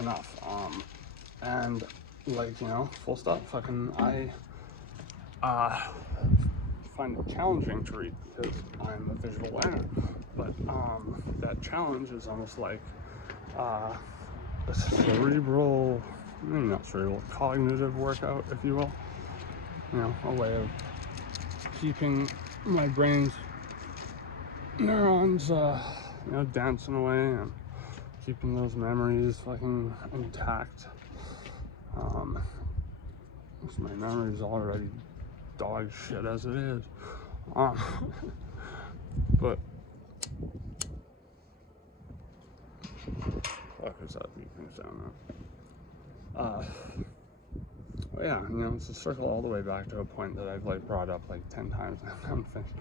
enough. And like, you know, full stop, fucking, I find it challenging to read because I'm a visual learner. But that challenge is almost like a cerebral, maybe not cerebral, cognitive workout, if you will. You know, a way of keeping my brain's neurons, you know, dancing away and keeping those memories fucking intact. 'Cause my memory's already dog shit as it is. But fuck is that beeping sound now? Well, yeah, you know, it's a circle all the way back to a point that I've like brought up like 10 times and I haven't finished.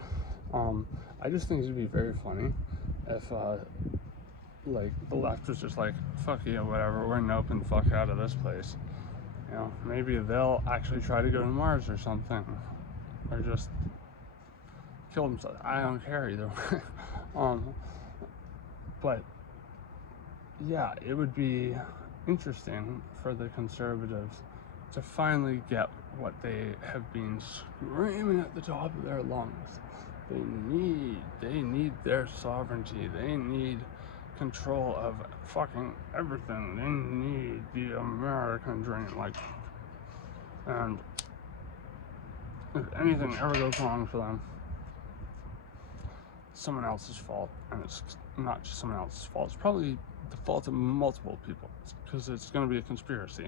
I just think it'd be very funny if like the left was just like, fuck you, whatever, we're nope and fuck out of this place. You know, maybe they'll actually try to go to Mars or something, or just kill themselves. I don't care either way. But yeah, it would be interesting for the conservatives to finally get what they have been screaming at the top of their lungs. They need their sovereignty. They need control of fucking everything. They need the American dream. Like, and if anything ever goes wrong for them, someone else's fault, and it's not just someone else's fault. It's probably the fault of multiple people, because it's going to be a conspiracy.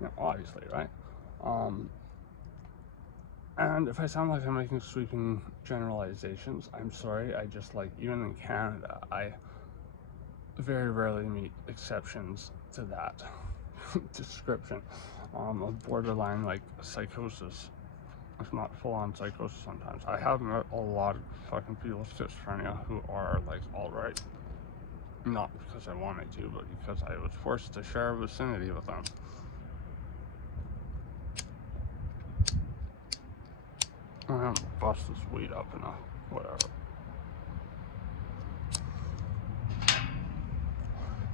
You know, obviously, right? And if I sound like I'm making sweeping generalizations, I'm sorry. I just, like, even in Canada, I very rarely meet exceptions to that description of borderline, like, psychosis. It's not full-on psychosis sometimes. I have met a lot of fucking people with schizophrenia who are, like, alright. Not because I wanted to, but because I was forced to share a vicinity with them. I'm gonna bust this weed up enough, whatever.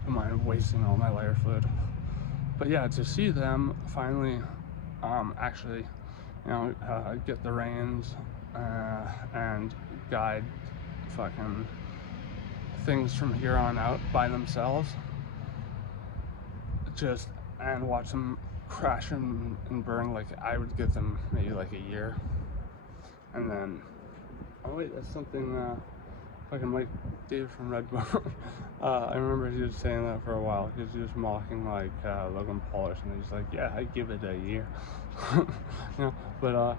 Am I wasting all my lighter fluid? But yeah, to see them finally actually, you know, get the reins and guide fucking things from here on out by themselves, and watch them crash and burn. Like, I would give them maybe like a year, and then, oh wait, that's something fucking Mike David from Red Bar. I remember he was saying that for a while, because he was mocking like Logan Paul, and he's like, yeah, I give it a year. You know, but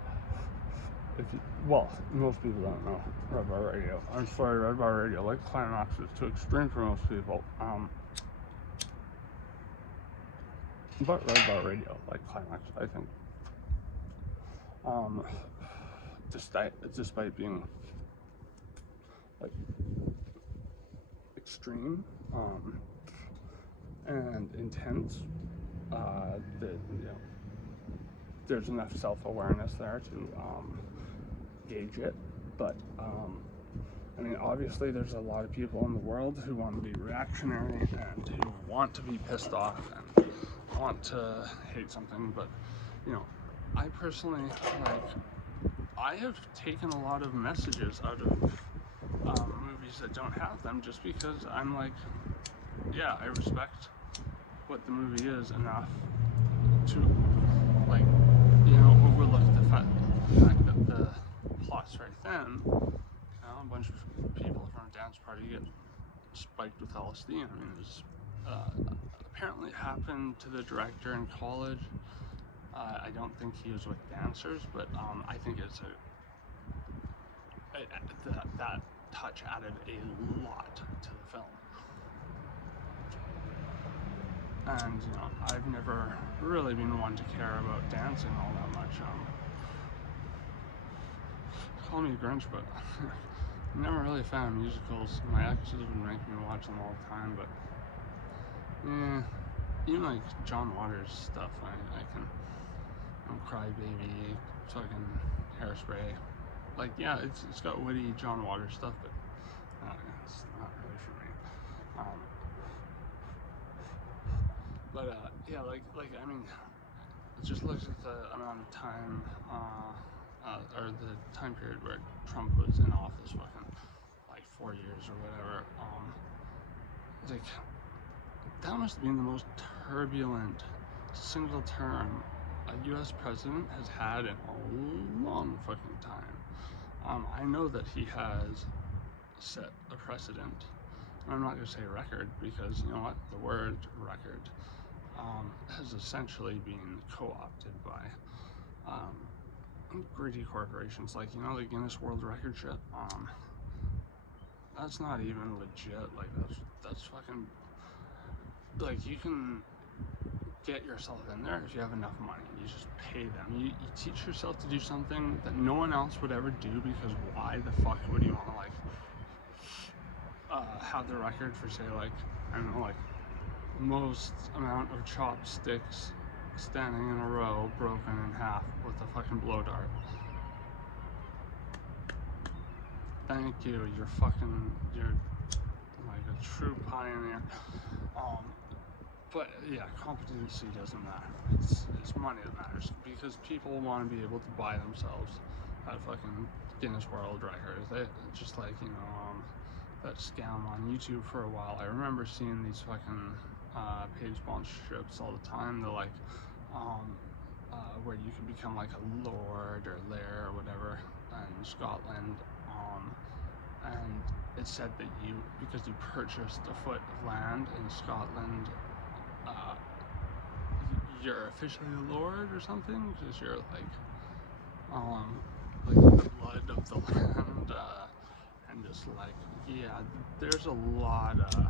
if you, well, most people don't know Red Bar Radio. I'm sorry, Red Bar Radio, like Climax, is too extreme for most people. But Red Bar Radio, like Climax, I think, despite being like extreme and intense, that, you know, there's enough self-awareness there to gauge it. But I mean, obviously there's a lot of people in the world who want to be reactionary and who want to be pissed off and want to hate something. But, you know, I personally, like, I have taken a lot of messages out of movies that don't have them, just because I'm like, yeah, I respect what the movie is enough to, like, you know, overlook the fact that the plot's very thin. You know, a bunch of people from a dance party get spiked with LSD. I mean, it's apparently happened to the director in college. I don't think he was with dancers, but I think it's that touch added a lot to the film. And, you know, I've never really been one to care about dancing all that much. Call me a Grinch, but I'm never really a fan of musicals. My exes would make me watch them all the time, but even like John Waters stuff, I can, you know, Cry Baby, fucking Hairspray. Like, yeah, it's got witty John Waters stuff, but it's not really for me. Yeah, like I mean, it just looks at the amount of time, or the time period where Trump was in office, fucking like 4 years or whatever. Like, that must have been the most turbulent single term a U.S. president has had in a long fucking time. I know that he has set a precedent I'm not going to say record because, you know what, the word record has essentially been co-opted by greedy corporations, like, you know, the Guinness World Record shit. That's not even legit. Like, that's fucking, like, you can get yourself in there if you have enough money. You just pay them. You teach yourself to do something that no one else would ever do, because why the fuck would you want to, like, have the record for, say, like, I don't know, like, most amount of chopsticks standing in a row broken in half with a fucking blow dart. Thank you, you're like a true pioneer. But yeah, competency doesn't matter. It's money that matters, because people want to be able to buy themselves that fucking Guinness World Record. They just, like, you know, that scam on YouTube for a while. I remember seeing these fucking paid sponsorships all the time. They're like, where you can become like a lord or lair or whatever in Scotland, and it said that because you purchased a foot of land in Scotland, you're officially a lord or something, because you're like the blood of the land, and just like, yeah, there's a lot of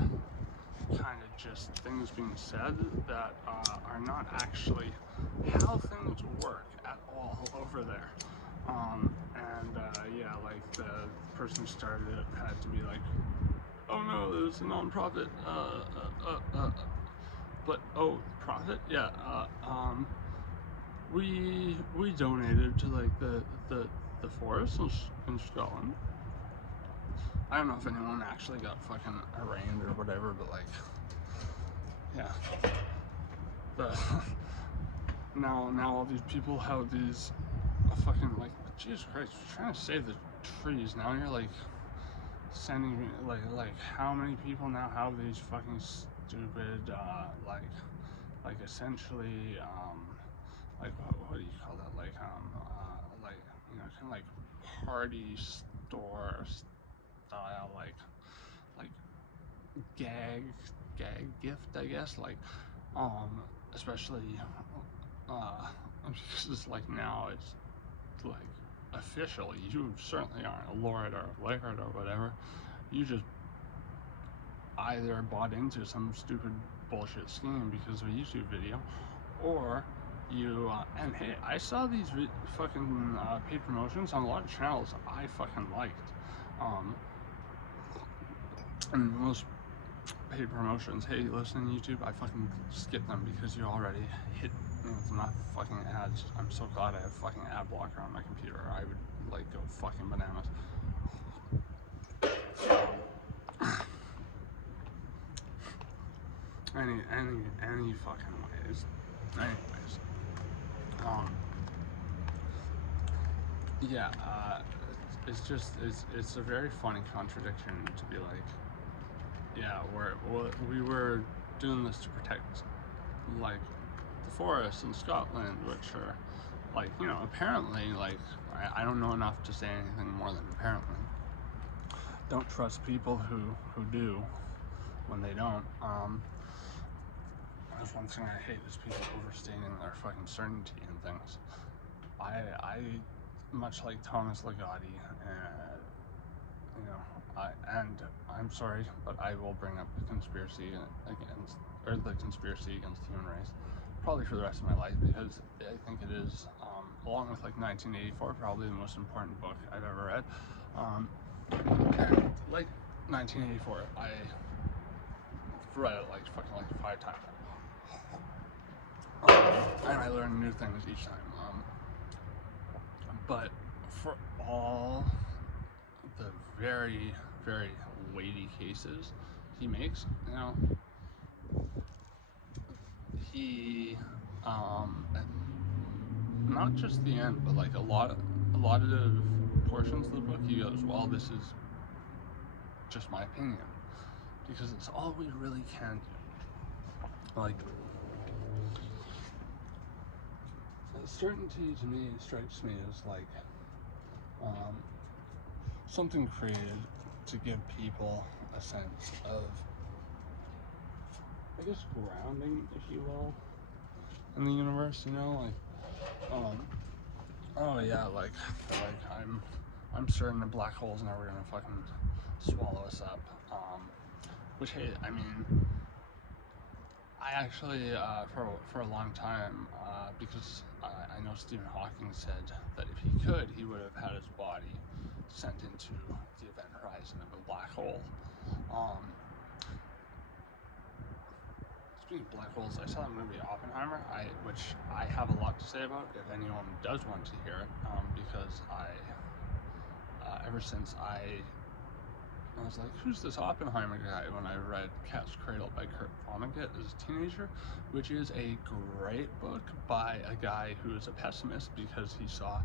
kind of just things being said that are not actually how things work at all over there. Yeah, like the person who started it had to be like, oh no, there's a non-profit, but oh, profit, yeah, we donated to like the forest in Scotland. I don't know if anyone actually got fucking arraigned or whatever, but like, yeah, now all these people have these fucking, like, Jesus Christ, you're trying to save the trees. Now you're like sending me like how many people now have these fucking stupid like essentially like what do you call that, like you know, kind of like party store style, like gag gift, I guess, like especially because like now it's like officially you certainly aren't a lord or a laird or whatever. You just either bought into some stupid bullshit scheme because of a YouTube video, or you and hey, I saw these fucking paid promotions on a lot of channels I fucking liked, and most paid promotions, hey, listen to YouTube, I fucking skip them because you already hit me with enough fucking ads. I'm so glad I have fucking ad blocker on my computer. I would like go fucking bananas. Any fucking ways. Anyways, yeah, it's a very funny contradiction to be like, yeah, we were doing this to protect like the forests in Scotland, which are like, you know, apparently, like, I don't know enough to say anything more than apparently. Don't trust people who do when they don't. That's one thing I hate, is people overstating their fucking certainty in things. I much like Thomas Ligotti, you know, and I'm sorry, but I will bring up the conspiracy against the conspiracy against the human race probably for the rest of my life, because I think it is, along with like 1984, probably the most important book I've ever read. And like 1984, I read it like fucking like 5 times. And I learn new things each time. But for all the very, very weighty cases he makes, you know, he, not just the end, but like a lot of portions of the book, he goes, well, this is just my opinion, because it's all we really can do. Like, certainty to me strikes me as like something created to give people a a sense of, I guess, grounding, if you will, in the universe, you know, like, oh yeah, like I'm certain that black holes never gonna fucking swallow us up, which, hey, I mean, I actually, for a long time, because I know Stephen Hawking said that if he could, he would have had his body sent into the event horizon of a black hole. Speaking of black holes, I saw the movie Oppenheimer, which I have a lot to say about if anyone does want to hear it, because ever since I was like, who's this Oppenheimer guy, when I read Cat's Cradle by Kurt Vonnegut as a teenager, which is a great book by a guy who is a pessimist because he saw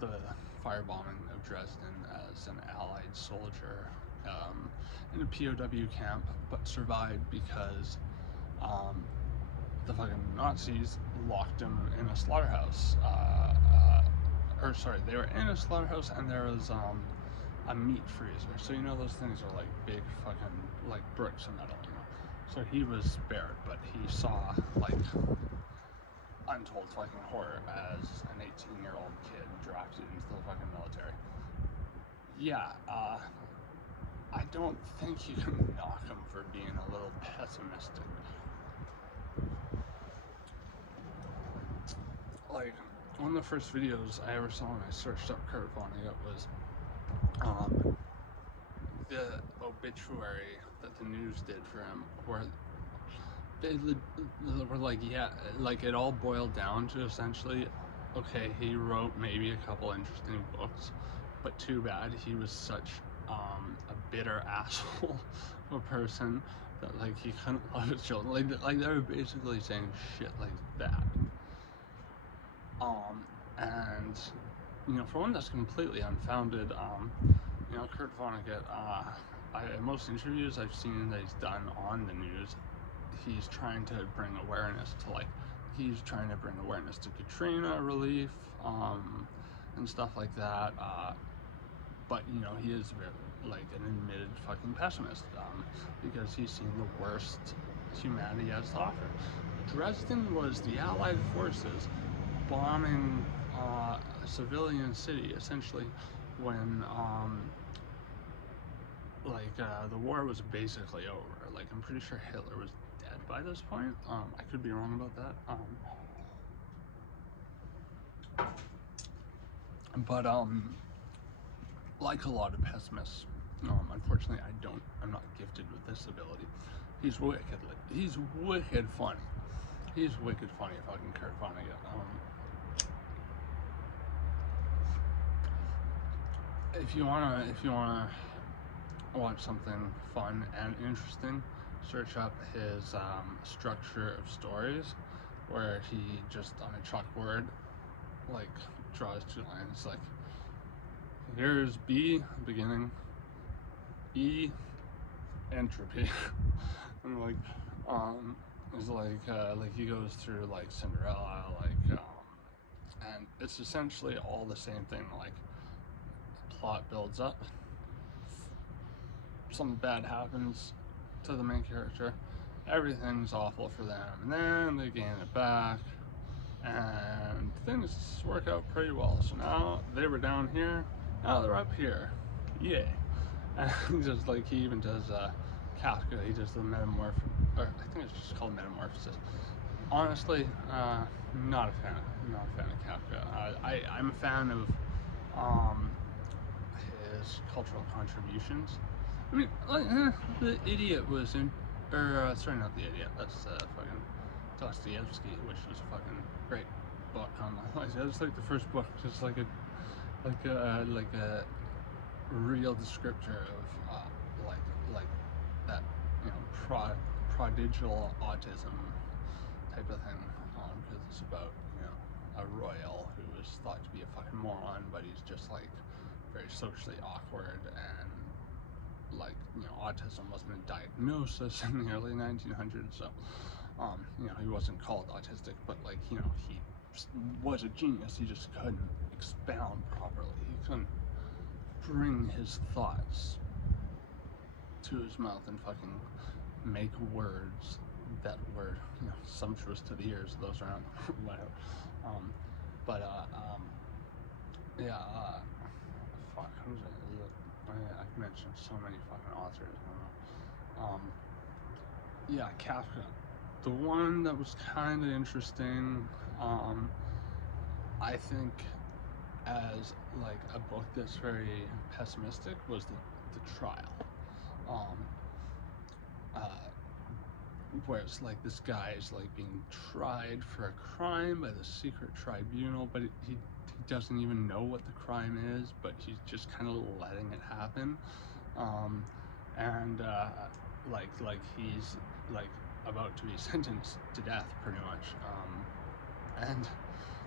the firebombing of Dresden as an Allied soldier in a POW camp, but survived because the fucking Nazis locked him in a slaughterhouse. They were in a slaughterhouse, and there was a meat freezer. So you know those things are like big fucking like bricks of metal, you know. So he was spared, but he saw like untold fucking horror as an 18-year-old kid drafted into the fucking military. Yeah, I don't think you can knock him for being a little pessimistic. Like, one of the first videos I ever saw when I searched up Kurt Vonnegut was the obituary that the news did for him, where they were like, yeah, like it all boiled down to essentially, okay, he wrote maybe a couple interesting books, but too bad he was such a bitter asshole of a person that like he couldn't love his children. Like they were basically saying shit like that. And you know, for one, that's completely unfounded. You know, Kurt Vonnegut, in most interviews I've seen that he's done on the news, he's trying to bring awareness to Katrina relief, and stuff like that. But you know, he is like an admitted fucking pessimist, because he's seen the worst humanity has to offer. Dresden was the Allied forces bombing a civilian city, essentially, when the war was basically over. Like, I'm pretty sure Hitler was dead by this point. I could be wrong about that. But like a lot of pessimists, unfortunately, I'm not gifted with this ability. He's wicked funny. He's wicked funny, fucking Kurt Vonnegut. If you wanna watch something fun and interesting, search up his structure of stories, where he just on a chalkboard like draws two lines, like here's B, beginning, E, entropy. And like it's like he goes through like Cinderella, and it's essentially all the same thing. Like, plot builds up, something bad happens to the main character, everything's awful for them, and then they gain it back, and things work out pretty well. So now they were down here, now they're up here, yay. And just like he even does Kafka, he does the metamorph, or I think it's just called metamorphosis. Honestly, not a fan of Kafka. I'm a fan of his cultural contributions. I mean, The Idiot was in, or sorry, not The Idiot. That's fucking Dostoevsky, which was a fucking great book. It's like the first book, just like a real descriptor of like that, you know, prodigal autism type of thing, because it's about, you know, a royal who is thought to be a fucking moron, but he's just like very socially awkward, and like, you know, autism wasn't a diagnosis in the early 1900s, so you know, he wasn't called autistic, but like, you know, he was a genius. He just couldn't expound properly. He couldn't string his thoughts to his mouth and fucking make words that were, you know, sumptuous to the ears of those around. Whatever. Yeah, fuck, who's it? I've mentioned so many fucking authors. I don't know. Yeah, Kafka. The one that was kind of interesting, I think, as like a book that's very pessimistic, was the trial. Where it's like this guy is like being tried for a crime by the secret tribunal, but he doesn't even know what the crime is, but he's just kind of letting it happen, and like he's like about to be sentenced to death pretty much, and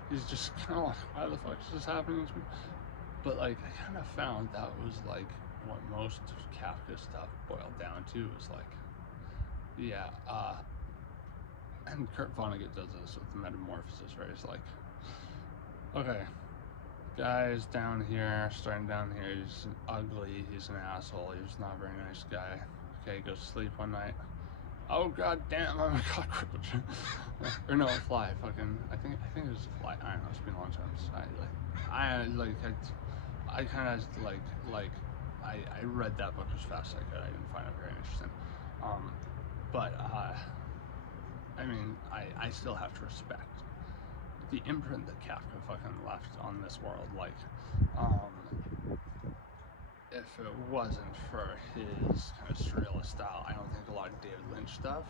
he's just kind of like, why the fuck is this happening to me? But like I kind of found that was like what most Kafka stuff boiled down to, is like, yeah, and Kurt Vonnegut does this with the Metamorphosis, where he's like, okay, guy's down here, starting down here, he's ugly, he's an asshole, he's not a very nice guy. Okay, goes to sleep one night. Oh god damn, I'm a cockroach. Or no, a fly. Fucking, I think it was a fly. I don't know. It's been a long time since I kind of I read that book as fast as I could. I didn't find it very interesting. I mean, I still have to respect the imprint that Kafka fucking left on this world. Like, if it wasn't for his kind of surrealist style, I don't think a lot of David Lynch stuff,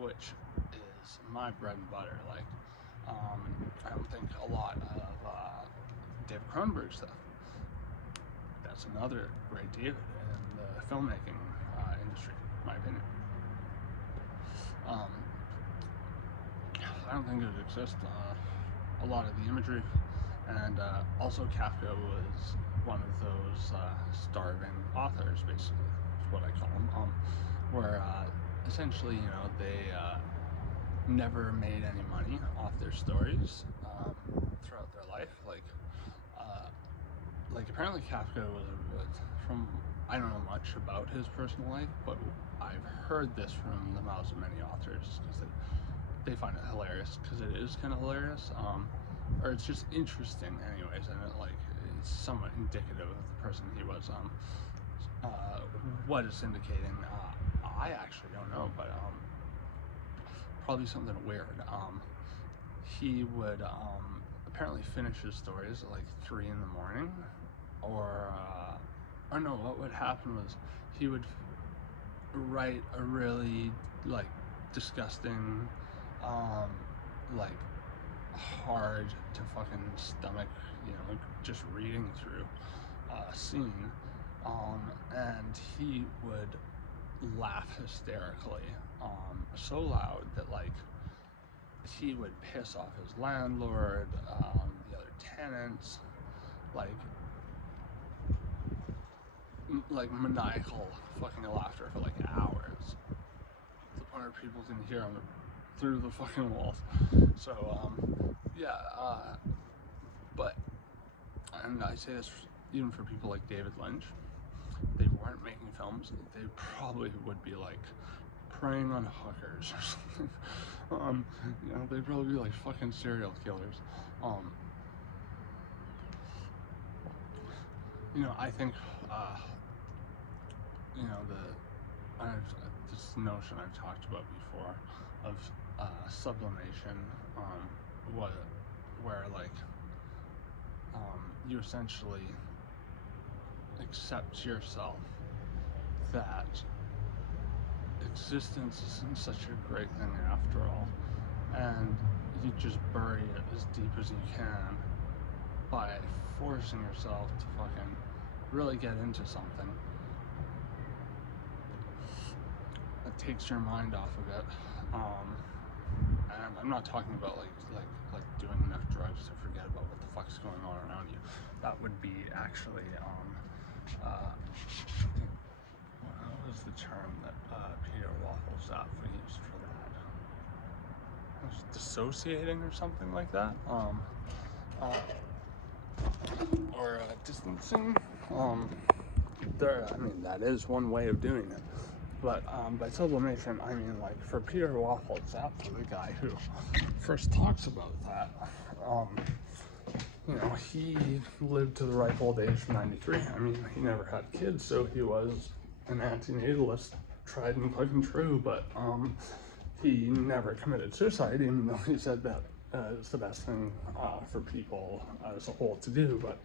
which is my bread and butter, like, I don't think a lot of David Cronenberg stuff. That's another great David in the filmmaking industry, in my opinion. I don't think it would exist. A lot of the imagery, and also Kafka was one of those starving authors, basically, is what I call them, where essentially, you know, they never made any money off their stories throughout their life. Like apparently Kafka was from, I don't know much about his personal life, but I've heard this from the mouths of many authors, because they find it hilarious, because it is kind of hilarious, or it's just interesting anyways, and it's somewhat indicative of the person he was. What it's indicating, I actually don't know, but probably something weird. He would apparently finish his stories at like 3 in the morning, or no, what would happen was he would write a really like disgusting, like hard to fucking stomach, you know, just reading through a scene, and he would laugh hysterically, so loud that like he would piss off his landlord, the other tenants, like maniacal fucking laughter for like hours. The point where people can hear him through the fucking walls. So yeah, but, and I say this even for people like David Lynch, if they weren't making films, they probably would be like preying on hookers or something. You know, they'd probably be like fucking serial killers. You know, I think, you know, this notion I've talked about before of sublimation, where like you essentially accept yourself that existence isn't such a great thing after all, and you just bury it as deep as you can by forcing yourself to fucking really get into something that takes your mind off of it. And I'm not talking about like doing enough drugs to forget about what the fuck's going on around you. That would be actually what was the term that Peter Waffles used for that? It was dissociating or something like that, or distancing. That is one way of doing it. But by sublimation, I mean, like, for Peter Waffle, exactly the guy who first talks about that. He lived to the ripe old age of 93. I mean, he never had kids, so he was an antinatalist, tried and fucking true, but he never committed suicide, even though he said that it's the best thing for people as a whole to do. But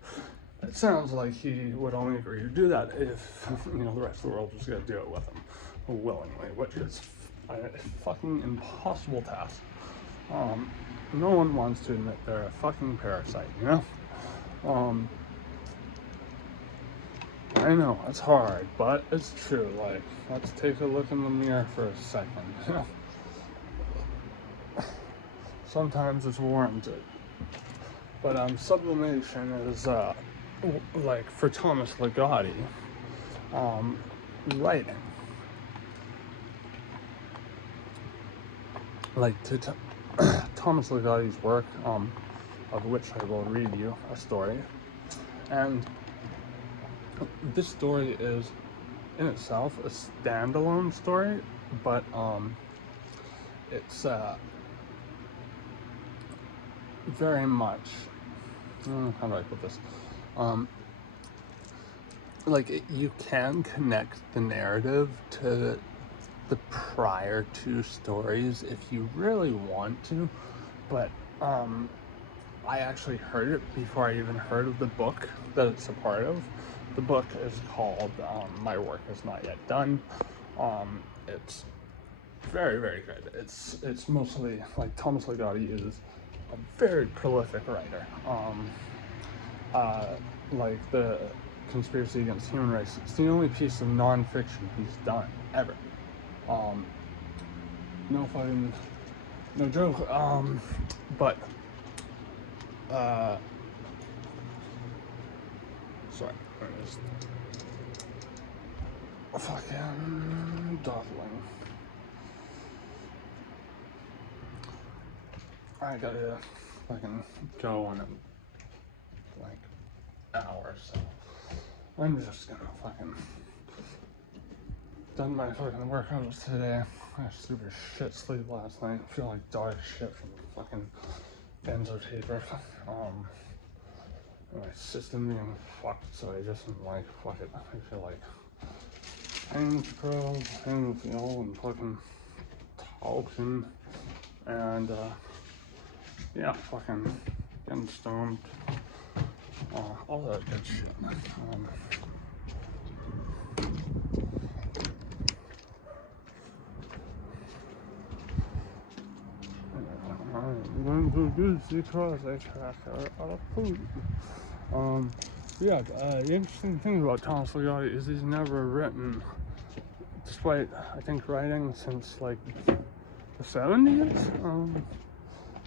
it sounds like he would only agree to do that if, the rest of the world was going to do it with him willingly, which is a fucking impossible task. No one wants to admit they're a fucking parasite, I know, it's hard, but it's true. Like, let's take a look in the mirror for a second, Sometimes it's warranted. But sublimation is, like, for Thomas Ligotti, writing. Like, Thomas Ligotti's work, of which I will read you a story. And this story is, in itself, a standalone story, but it's very much, how do I put this? You can connect the narrative to the prior two stories if you really want to, but I actually heard it before I even heard of the book that it's a part of. The book is called My Work Is Not Yet Done. It's very, very good. It's mostly, like, Thomas Ligotti is a very prolific writer. Like the Conspiracy Against Human Race, it's the only piece of nonfiction he's done ever. No joke. But sorry, I'm just fucking dawdling. I gotta fucking go in like hour, so I'm just gonna fucking done my fucking workouts today. I had super shit sleep last night. I feel like dog shit from fucking benzo taper. My system being fucked, so I just am like, fuck it. I feel like hanging with the crow, hanging with the owl, and fucking talking, and yeah, fucking getting stoned, all that good shit. When to do because I track our food. The interesting thing about Thomas Ligotti is he's never written, despite I think writing since like the 70s,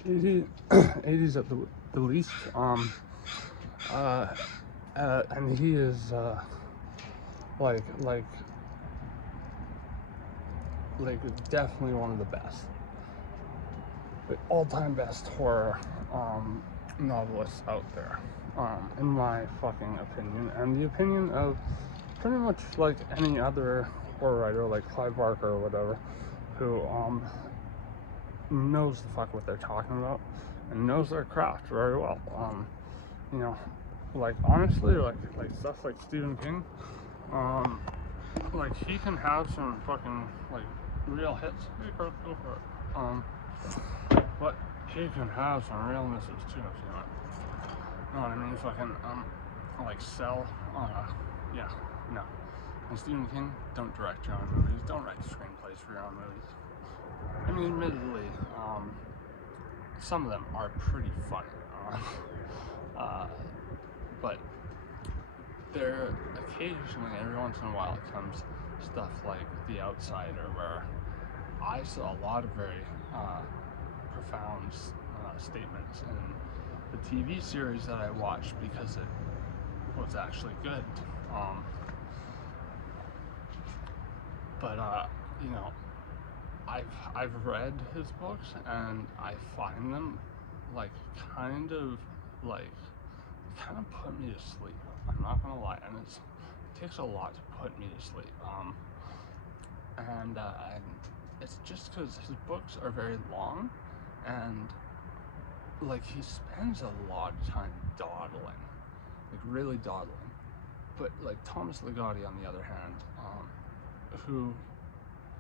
80s at the least. And he is like definitely one of the best, the all-time best horror novelists out there, in my fucking opinion, and the opinion of pretty much like any other horror writer, like Clive Barker or whatever, who knows the fuck what they're talking about and knows their craft very well. Like honestly, like stuff like Stephen King, like he can have some fucking like real hits. Hey, Carl, go for it. But he can have some real misses too, if you know what I mean? Fucking like Cell. Yeah, no. And Stephen King, don't direct your own movies. Don't write screenplays for your own movies. I mean, admittedly, some of them are pretty funny. But there occasionally, every once in a while, comes stuff like The Outsider, where I saw a lot of very profound statements in the TV series that I watched because it was actually good. I've read his books and I find them like kind of put me to sleep. I'm not gonna lie, and it takes a lot to put me to sleep. And it's just because his books are very long, and like he spends a lot of time dawdling, like really dawdling. But like Thomas Ligotti, on the other hand, who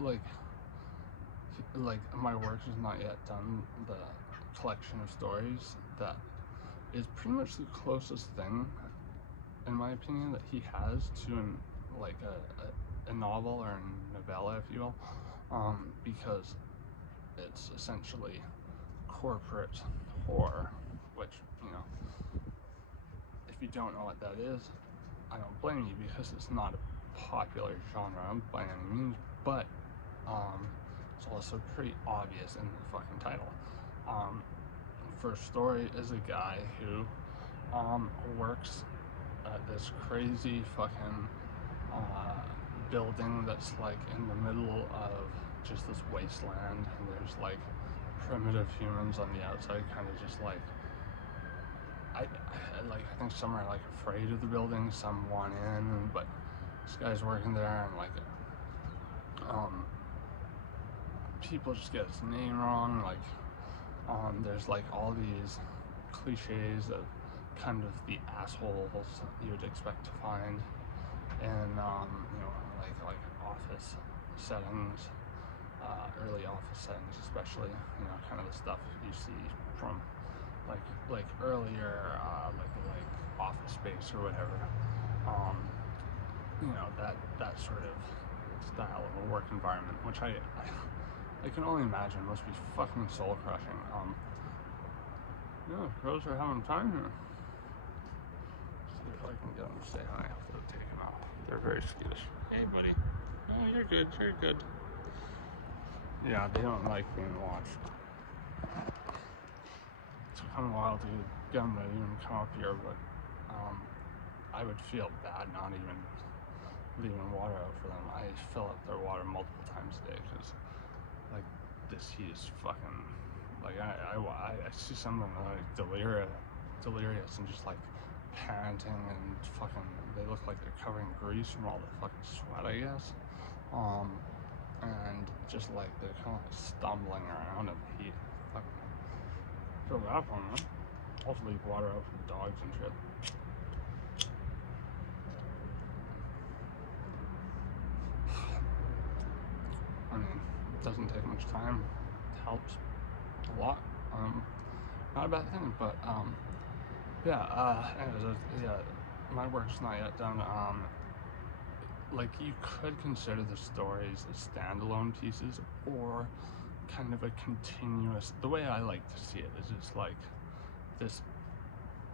like My Works Is Not Yet Done, the collection of stories that is pretty much the closest thing, in my opinion, that he has to a novel or a novella, if you will, because it's essentially corporate horror, which, you know, if you don't know what that is, I don't blame you, because it's not a popular genre by any means, but it's also pretty obvious in the fucking title. First story is a guy who works at this crazy fucking building that's like in the middle of just this wasteland, and there's like primitive humans on the outside, kind of just like I think some are like afraid of the building, some want in, but this guy's working there, and like people just get his name wrong. Like there's like all these cliches of kind of the assholes you would expect to find in you know, like office settings, early office settings especially, you know, kind of the stuff you see from like earlier like Office Space or whatever, you know, that sort of style of a work environment, which I can only imagine must be fucking soul crushing. Yeah, girls are having time here. See if I can get them to say hi without taking off. They're very skittish. Hey, buddy. Oh, you're good. You're good. Yeah, they don't like being watched. It's kind of wild to get them to even come up here, but I would feel bad not even leaving water out for them. I fill up their water multiple times a day, because like this heat is fucking, like I see some of them like delirious and just like panting, and fucking they look like they're covering grease from all the fucking sweat, I guess, and just like they're kind of like stumbling around in the heat. Fucking feel bad for them. Also leave water out for the dogs and shit. I mean, it doesn't take much time. It helps a lot. Not a bad thing, but anyways, My Work's Not Yet Done. Like, you could consider the stories as standalone pieces, or kind of a continuous. The way I like to see it is it's like this,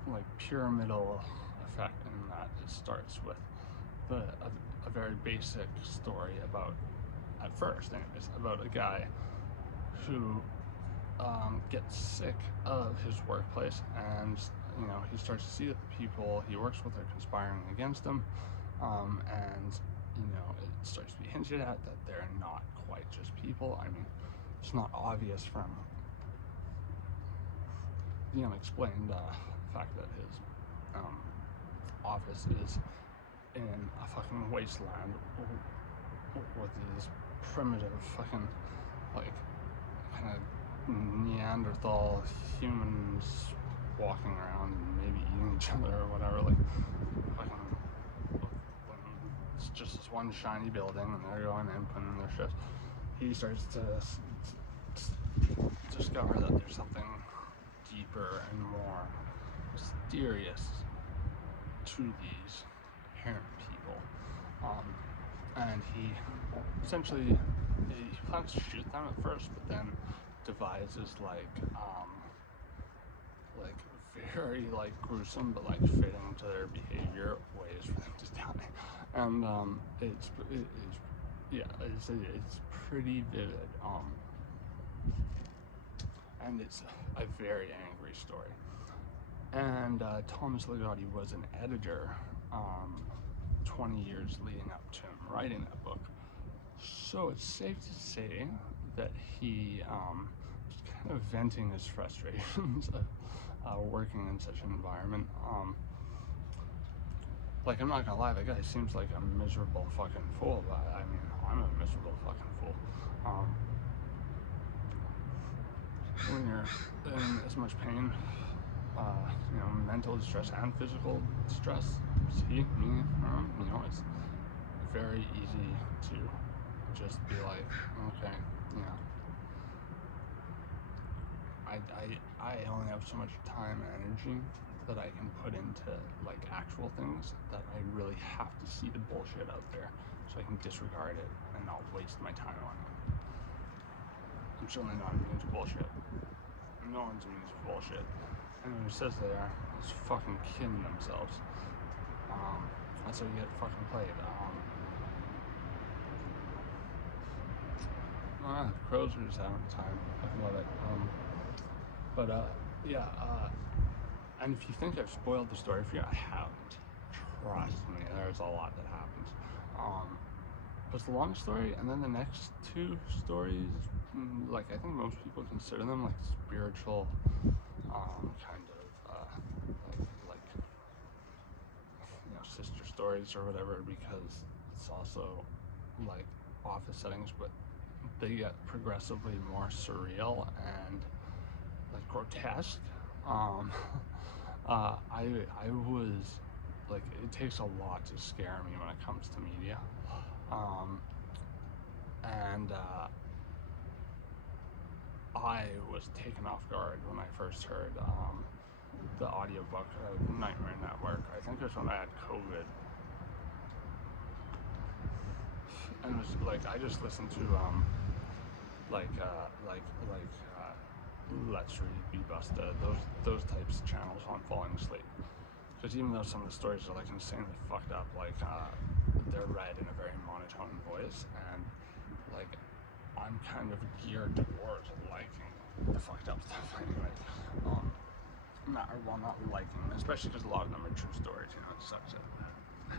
like, pyramidal effect, in that it starts with a very basic story about, at first anyways, about a guy who gets sick of his workplace, and you know, he starts to see that the people he works with are conspiring against him, and you know, it starts to be hinted at that they're not quite just people. I mean, it's not obvious from the unexplained fact that his office is in a fucking wasteland with these primitive fucking, like, kind of Neanderthal humans walking around and maybe eating each other or whatever. Like, fucking, it's just this one shiny building, and they're going in, putting in their shifts. He starts to discover that there's something deeper and more mysterious to these apparent people, and he essentially, he plans to shoot them at first, but then devises like very like gruesome but like fitting to their behavior ways for them to die, and it's pretty vivid, and it's a very angry story. And Thomas Ligotti was an editor 20 years leading up to him writing that book. So it's safe to say that he was kind of venting his frustrations of working in such an environment. Like, I'm not gonna lie, that guy seems like a miserable fucking fool, but I mean, I'm a miserable fucking fool. When you're in as much pain, you know, mental distress and physical stress, see, me, you know, it's very easy to just be like, okay, you know, I only have so much time and energy that I can put into like actual things that I really have to see the bullshit out there so I can disregard it and not waste my time on it. I'm certainly not immune to bullshit. No one's immune to bullshit. Anyone who says they are is fucking kidding themselves. That's how you get fucking played. Crows are just having time. I love it. Yeah, and if you think I've spoiled the story for you, I haven't. Trust me, there's a lot that happens. But it's the long story, and then the next two stories, like I think most people consider them like spiritual, kind of like you know, sister stories or whatever, because it's also like office settings, but they get progressively more surreal and like grotesque. I was like, it takes a lot to scare me when it comes to media. And I was taken off guard when I first heard the audiobook of Nightmare Network. I think it was when I had COVID. And it was like, I just listened to Let's Read, Be Busted, those types of channels on falling asleep. Because even though some of the stories are like insanely fucked up, like they're read in a very monotone voice, and like I'm kind of geared towards liking the fucked up stuff anyway. Not liking, especially because a lot of them are true stories. You know, it sucks that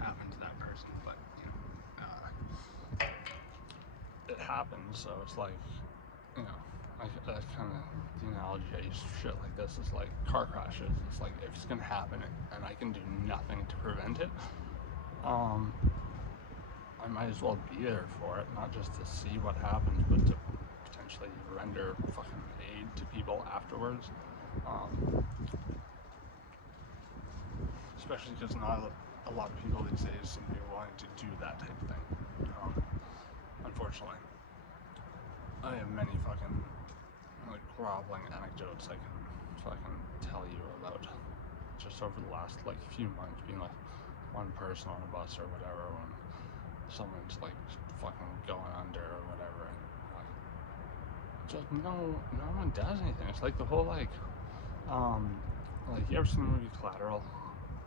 happened to that person, but you know, it happens. So it's like, you know, that's kind of the analogy I use for shit like this is like car crashes. It's like, if it's gonna happen and I can do nothing to prevent it, I might as well be there for it, not just to see what happens, but to potentially render fucking aid to people afterwards. Especially because not a lot of people these days seem to be willing to do that type of thing. Unfortunately, I have many fucking like groveling anecdotes I can tell you about just over the last like few months, being like one person on a bus or whatever when someone's like fucking going under or whatever, and like just no one does anything. It's like the whole like you ever seen the movie Collateral?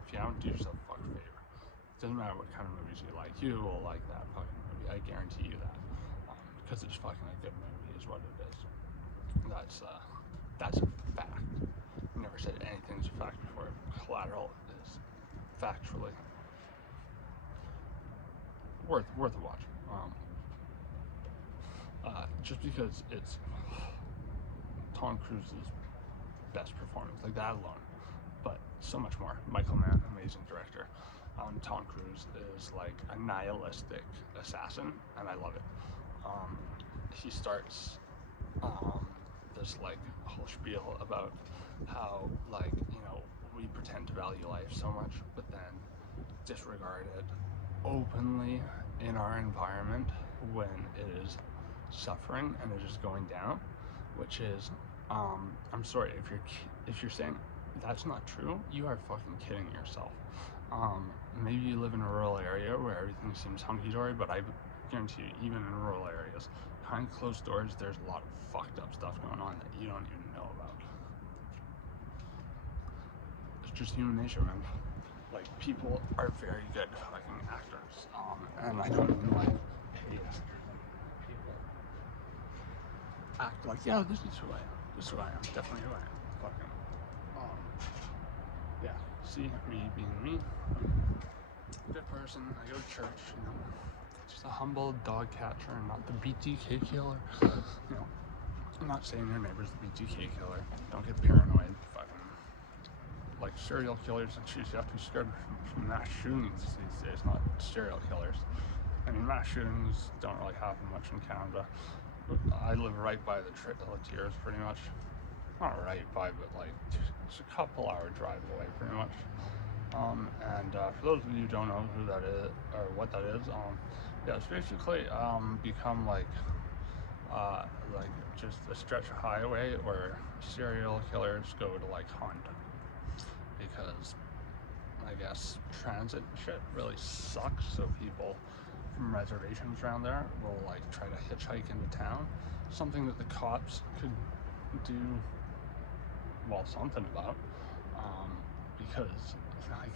If you haven't, do yourself a fucking favor. It doesn't matter what kind of movies you like, you will like that fucking movie. I guarantee you that, because it's fucking a good movie, is what it is. That's a fact. I never said anything's a fact before. Collateral is factually worth a watch. Just because it's Tom Cruise's best performance, like that alone, but so much more. Michael Mann, amazing director. Tom Cruise is like a nihilistic assassin, and I love it. He starts this like whole spiel about how, like, you know, we pretend to value life so much, but then disregard it openly in our environment when it is suffering and it is going down, which is, I'm sorry, if you're saying that's not true, you are fucking kidding yourself. Maybe you live in a rural area where everything seems hunky-dory, but I guarantee you, even in rural areas, behind closed doors, there's a lot of fucked up stuff going on that you don't even know about. It's just human nature, man. Like, people are very good fucking actors, and I don't mean like paid actors. People act like, yeah, this is who I am. This is who I am. Definitely who I am. Fucking, yeah. See, me being me, good person. I go to church, you know. Just a humble dog catcher, not the BTK killer. You know, I'm not saying your neighbor's the BTK killer. Don't get paranoid. Fucking like serial killers and shit, you have to be scared from mass shootings these days, not serial killers. I mean, mass shootings don't really happen much in Canada. I live right by the Trail of Tears, pretty much. Not right by, but like it's a couple hour drive away, pretty much. And for those of you who don't know who that is or what that is, yeah, it's basically become like just a stretch of highway where serial killers go to like hunt, because I guess transit shit really sucks, so people from reservations around there will like try to hitchhike into town, something that the cops could do, well, something about, because like,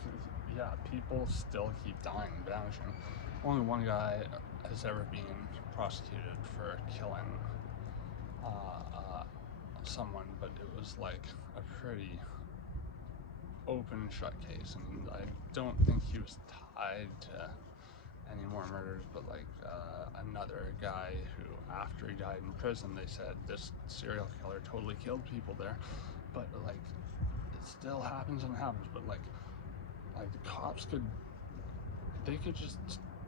yeah, people still keep dying and vanishing. Only one guy has ever been prosecuted for killing someone, but it was like a pretty open and shut case, and I don't think he was tied to any more murders, but like another guy who, after he died in prison, they said this serial killer totally killed people there, but like it still happens and happens. But like the cops could just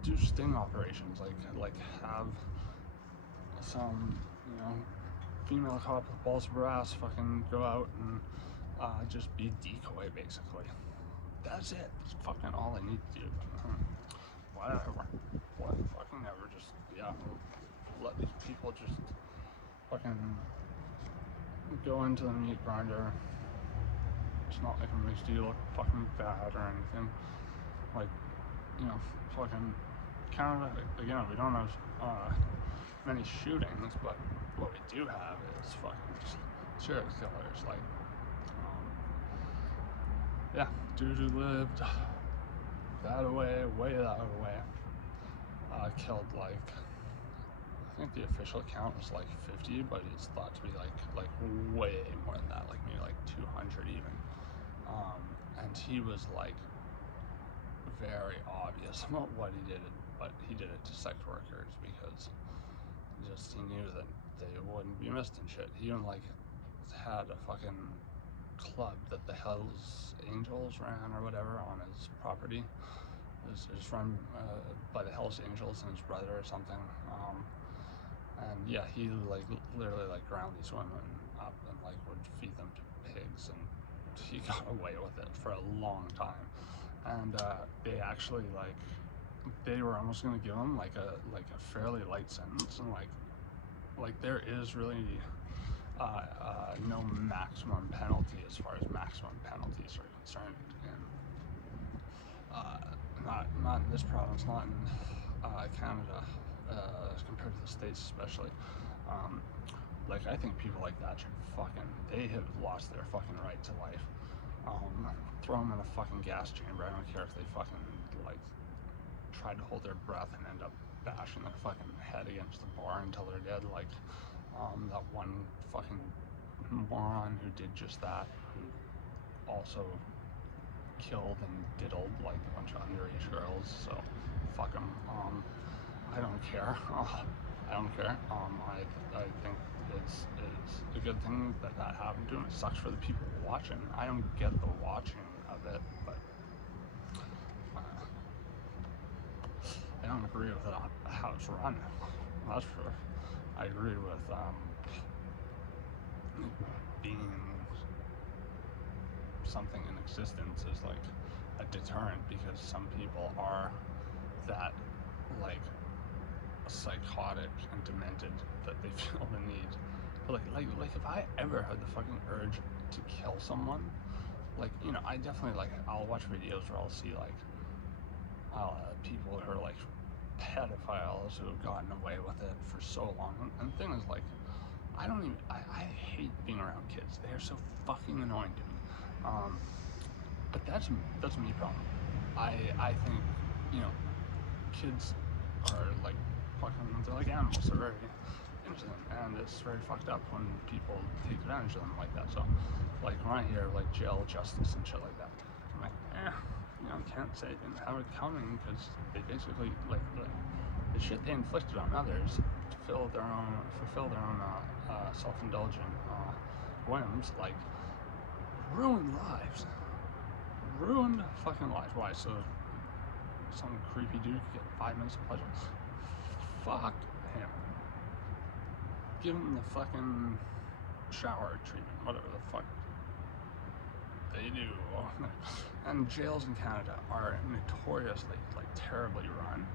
do sting operations, like have some, you know, female cop with balls of brass fucking go out and just be decoy, basically. That's it. That's fucking all they need to do. Whatever. Fucking never. Just, yeah, let these people just fucking go into the meat grinder. It's not like it makes you look fucking bad or anything. Like, you know, fucking Canada, again, we don't have many shootings, but what we do have is fucking just serial killers. Like, yeah, dude who lived that away, way that away, killed like, I think the official count was like 50, but it's thought to be like way more than that, like maybe like 200 even. And he was like very obvious about what he did, but he did it to sex workers because just he knew that they wouldn't be missed and shit. He even like had a fucking club that the Hells Angels ran or whatever on his property. It was run by the Hells Angels and his brother or something. And yeah, he like literally like ground these women up and like would feed them to pigs, and he got away with it for a long time. And they actually they were almost gonna give him like a fairly light sentence, and like there is really no maximum penalty as far as maximum penalties are concerned in not in this province, not in Canada, as compared to the States especially. Like, I think people like that should they have lost their fucking right to life. Throw them in a fucking gas chamber. I don't care if they fucking like try to hold their breath and end up bashing their fucking head against the bar until they're dead. Like that one fucking moron who did just that, who also killed and diddled like a bunch of underage girls. So fuck him. I don't care. I don't care. I think it's a good thing that happened to him. It sucks for the people watching. I don't get the watching of it, but I don't agree with how it's run. That's for sure. I agree with being something in existence is like a deterrent, because some people are that like psychotic and demented that they feel the need. But like if I ever had the fucking urge to kill someone, like, you know, I definitely I'll watch videos where I'll see like people who are like pedophiles who have gotten away with it for so long. And the thing is, like, I hate being around kids. They are so fucking annoying to me. But that's me problem. I think, you know, kids are like fucking, they're like animals. They're very innocent, and it's very fucked up when people take advantage of them like that. So, like, when I hear like jail justice and shit like that, I'm like, you know, can't say I didn't have it coming, because they basically like the shit they inflicted on others to fulfill their own self-indulgent whims, like, ruined lives. ruined fucking life. Why? So some creepy dude could get 5 minutes of pleasure? Fuck him. Give him the fucking shower treatment, whatever the fuck they do. And jails in Canada are notoriously, like, terribly run.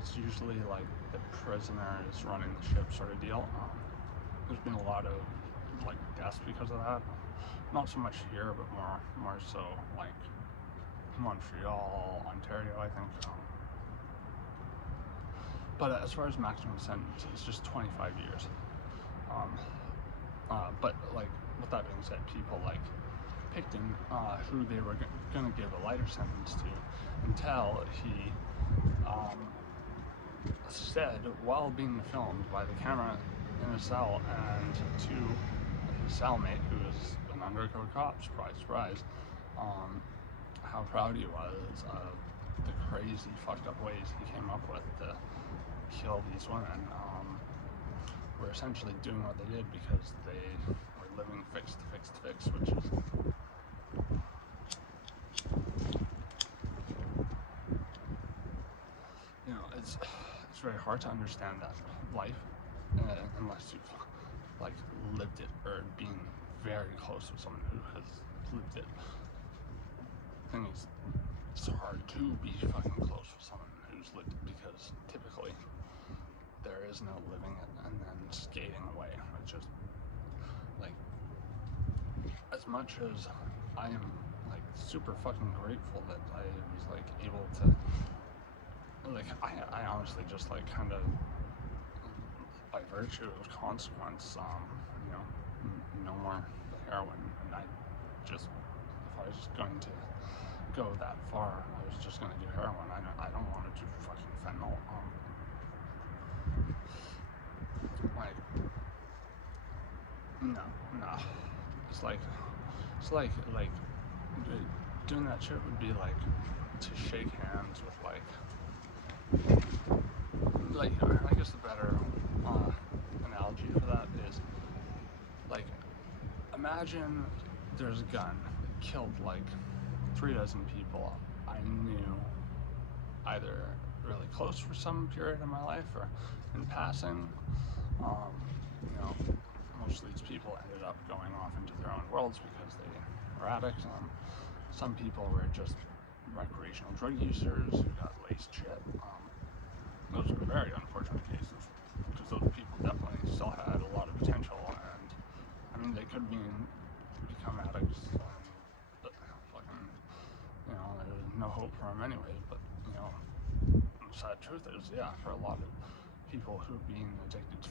It's usually like the prisoner is running the ship sort of deal. There's been a lot of like deaths because of that. Not so much here, but more so like Montreal, Ontario, I think. But as far as maximum sentence, it's just 25 years. But like with that being said, people like Picton, who they were going to give a lighter sentence to, until he said while being filmed by the camera in a cell and to his cellmate, who is an undercover cop, surprise, surprise, how proud he was of the crazy, fucked up ways he came up with to kill these women. Were essentially doing what they did because they were living fix to fix to fix, which is it's very hard to understand that life unless you've like lived it or been very close with someone who has lived it. The thing is, it's hard to be fucking close with someone who's lived it because typically there is no living it and then skating away. It's just like, as much as I am like super fucking grateful that I was like able to, like, I honestly just like kind of by virtue of consequence, you know, no more heroin, and I just, if I was just going to go that far, I was just going to do heroin. I don't want to do fucking fentanyl. Like, no. It's like doing that shit would be like to shake hands with like I guess the better analogy for that is like, imagine there's a gun that killed like 3 dozen people I knew either really close for some period of my life or in passing. You know, most of these people ended up going off into their own worlds because they were addicts. Some people were just recreational drug users who got laced shit. Those are very unfortunate cases because those people definitely still had a lot of potential, and I mean they could become addicts and fucking, you know, there's no hope for them anyways. But you know, the sad truth is, yeah, for a lot of people who've been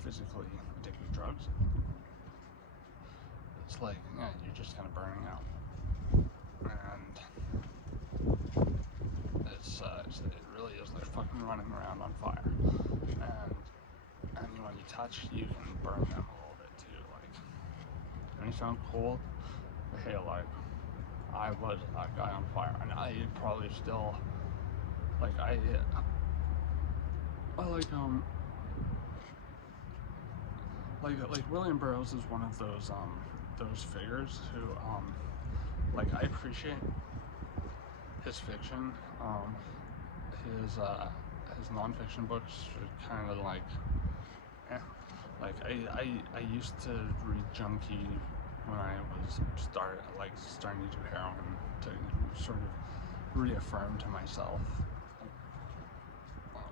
physically addicted to drugs, it's like, yeah, you're just kind of burning out, and it really is like fucking running around on fire, and anyone you touch, you can burn them a little bit too. Like, when you sound cold, hey, like, I was that guy on fire, and I probably still, like, I like William Burroughs is one of those figures who like, I appreciate his fiction. His non-fiction books are kind of like, like I used to read Junkie when I was starting to do heroin to sort of reaffirm to myself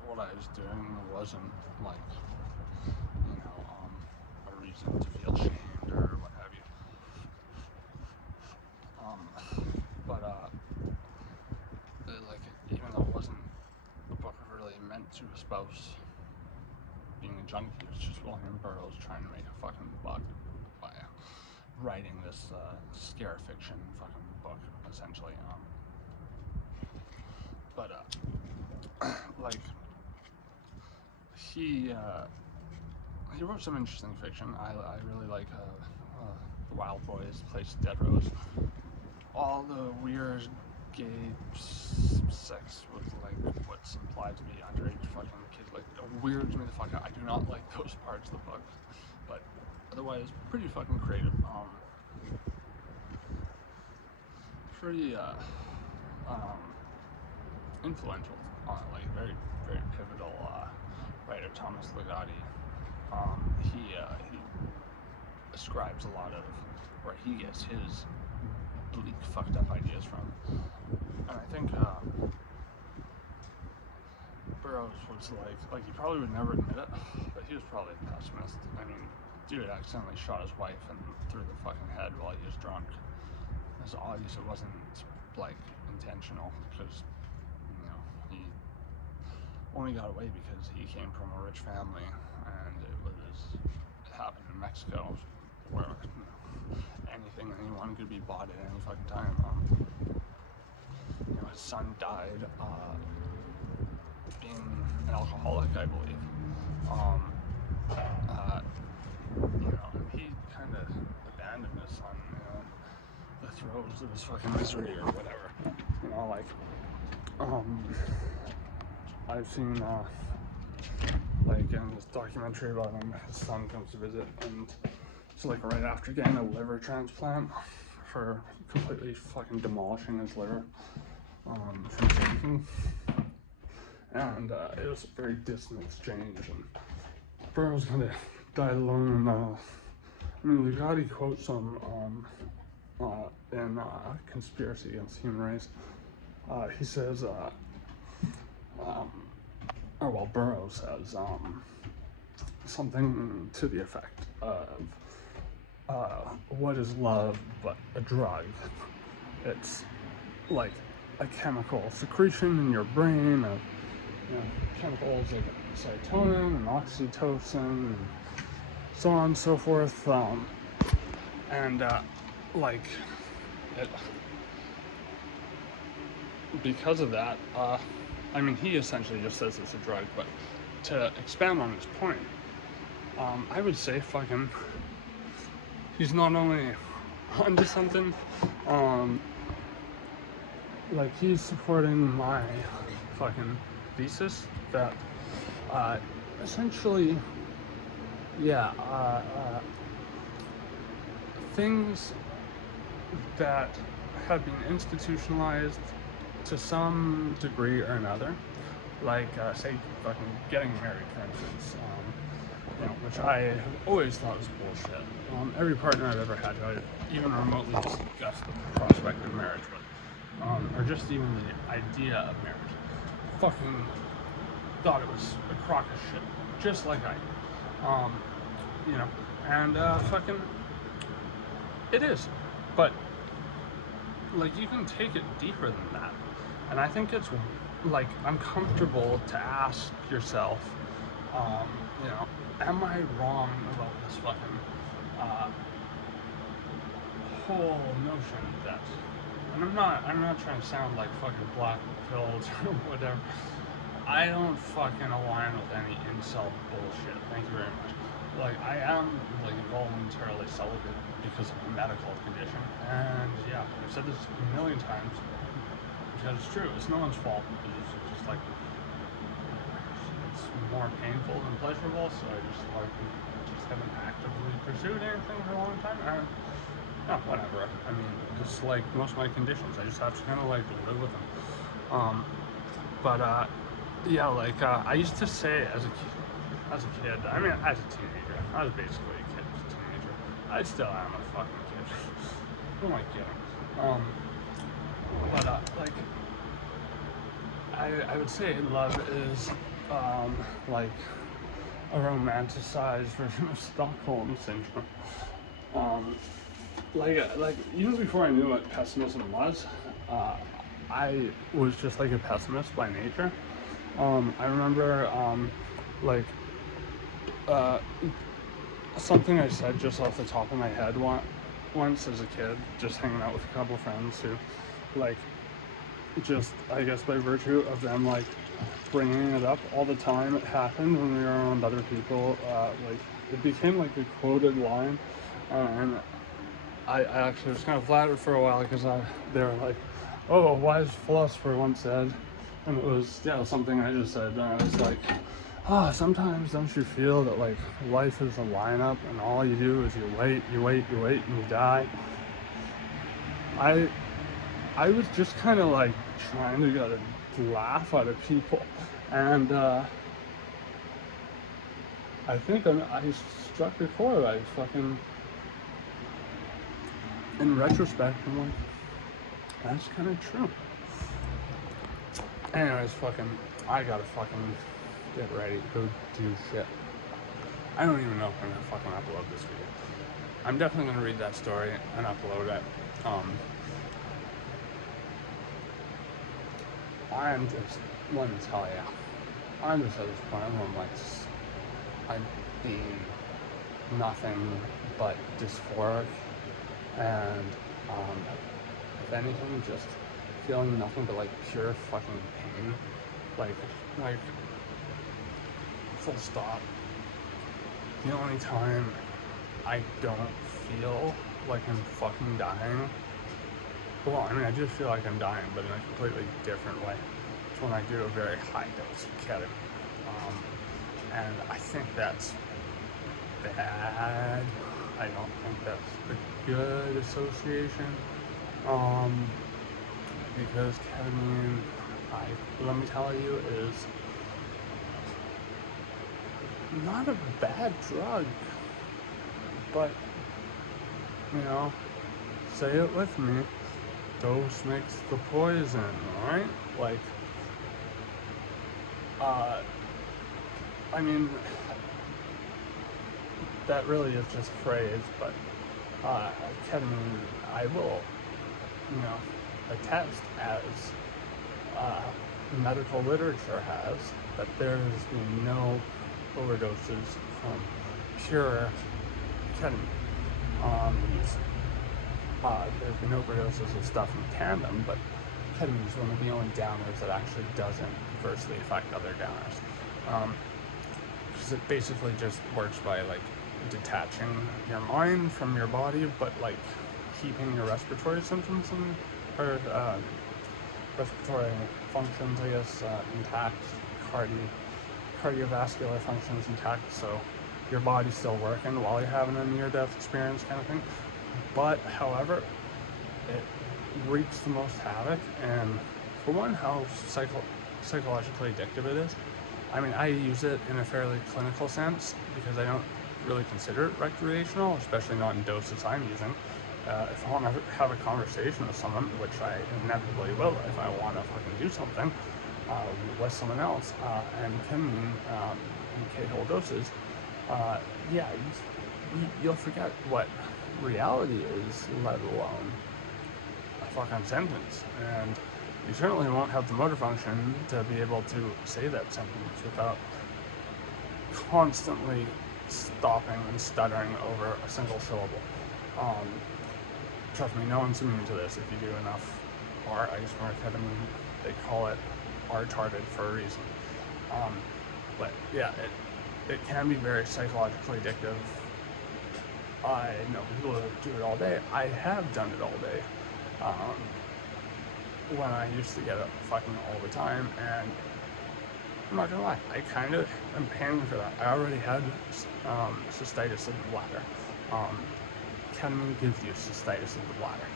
what I was doing wasn't like, you know, a reason to feel shamed or what have you. But like, even though it wasn't a book really meant to espouse being a junkie, it was just William Burroughs trying to make a fucking buck by writing this scare fiction fucking book, essentially. But like, he wrote some interesting fiction. I really like The Wild Boys, Place Dead Rose. All the weird gay sex with like what's implied to be underage fucking kids, like, weirds me the fuck out. I do not like those parts of the book, but otherwise pretty fucking creative. pretty influential on it, like very, very pivotal writer, Thomas Ligotti. He ascribes a lot of where he gets his bleak, fucked up ideas from. And I think Burroughs was like he probably would never admit it, but he was probably a pessimist. I mean, dude accidentally shot his wife and through the fucking head while he was drunk. It's obvious it wasn't like intentional, because he only got away because he came from a rich family, and it happened in Mexico, where anything and anyone could be bought at any fucking time. His son died being an alcoholic, I believe. He kind of abandoned his son in the throes of his fucking misery or whatever. I've seen in this documentary about him, his son comes to visit, and it's like right after getting a liver transplant for completely fucking demolishing his liver from drinking. And it was a very distant exchange, and Burroughs kind of died alone. And Ligotti quotes him in Conspiracy Against the Human Race. He says, Burroughs says something to the effect of, what is love but a drug? It's like a chemical secretion in your brain of chemicals like serotonin and oxytocin and so on and so forth, because of that, he essentially just says it's a drug, but to expand on his point, I would say he's not only onto something, he's supporting my fucking thesis that essentially, things that have been institutionalized to some degree or another, say fucking getting married, for instance, which I have always thought was bullshit. Every partner I've ever had who I even remotely discussed the prospect of marriage with, or just even the idea of marriage, fucking thought it was a crock of shit, just like I do. It is, but you can take it deeper than that, and I think it's uncomfortable to ask yourself, am I wrong about this fucking whole notion that, and I'm not trying to sound like fucking black pills or whatever. I don't fucking align with any incel bullshit. Thank you very much. I am involuntarily celibate because of a medical condition, and I've said this a million times because it's true. It's no one's fault. It's just it's more painful than pleasurable. So I just haven't actively pursued anything for a long time. And whatever. It's like most of my conditions. I just have to kind of live with them. I used to say as a kid, as a teenager, I was basically a kid as a teenager. I still am a fucking kid. Who am I kidding? I would say love is a romanticized version of Stockholm syndrome. Even before I knew what pessimism was, I was just a pessimist by nature. I remember something I said just off the top of my head once as a kid, just hanging out with a couple friends who, just, I guess by virtue of them, bringing it up all the time, it happened when we were around other people, it became, a quoted line, and I actually was kind of flattered for a while, because they were like, oh, a wise philosopher once said, and it was, something I just said, and I was like, sometimes don't you feel that life is a lineup and all you do is you wait, and you die? I I was just kind of like trying to get a laugh out of people, and I think I struck a chord. I fucking, in retrospect, I'm like, that's kind of true. Anyways, fucking, I gotta fucking get ready to go do shit. I don't even know if I'm gonna fucking upload this video. I'm definitely gonna read that story and upload it. I'm just, let me tell you, I'm just at this point where I'm like, I'm being nothing but dysphoric, and if anything, just feeling nothing but like pure fucking pain, like full stop. The only time I don't feel like I'm fucking dying, well, I mean, I do feel like I'm dying, but in a completely different way. It's when I do a very high dose of ketamine. And I think that's bad. I don't think that's a good association. Because ketamine, let me tell you, is not a bad drug. But, you know, say it with me, dose makes the poison, right? Like, I mean, that really is just a phrase, but ketamine, I will, you know, attest, as medical literature has, that there has been no overdoses from pure ketamine. There's been overdoses of stuff in tandem, but ketamine is one of the only downers that actually doesn't adversely affect other downers. Because it basically just works by like detaching your mind from your body, but like keeping your respiratory symptoms or respiratory functions, I guess, intact, cardiovascular functions intact, so your body's still working while you're having a near-death experience, kind of thing. But, however, it wreaks the most havoc, and for one, how psychologically addictive it is. I mean, I use it in a fairly clinical sense because I don't really consider it recreational, especially not in doses I'm using. If I want to have a conversation with someone, which I inevitably will if I want to fucking do something with someone else, and ketamine in K-hole doses, yeah, you'll forget what reality is, let alone a fucking sentence. And you certainly won't have the motor function to be able to say that sentence without constantly stopping and stuttering over a single syllable. Trust me, no one's immune to this if you do enough ketamine. They call it retarded for a reason. But yeah, it can be very psychologically addictive. I know people that do it all day. I have done it all day. When I used to get it fucking all the time, and I'm not gonna lie, I kind of am paying for that. I already had cystitis of the bladder. Ketamine gives you cystitis of the bladder.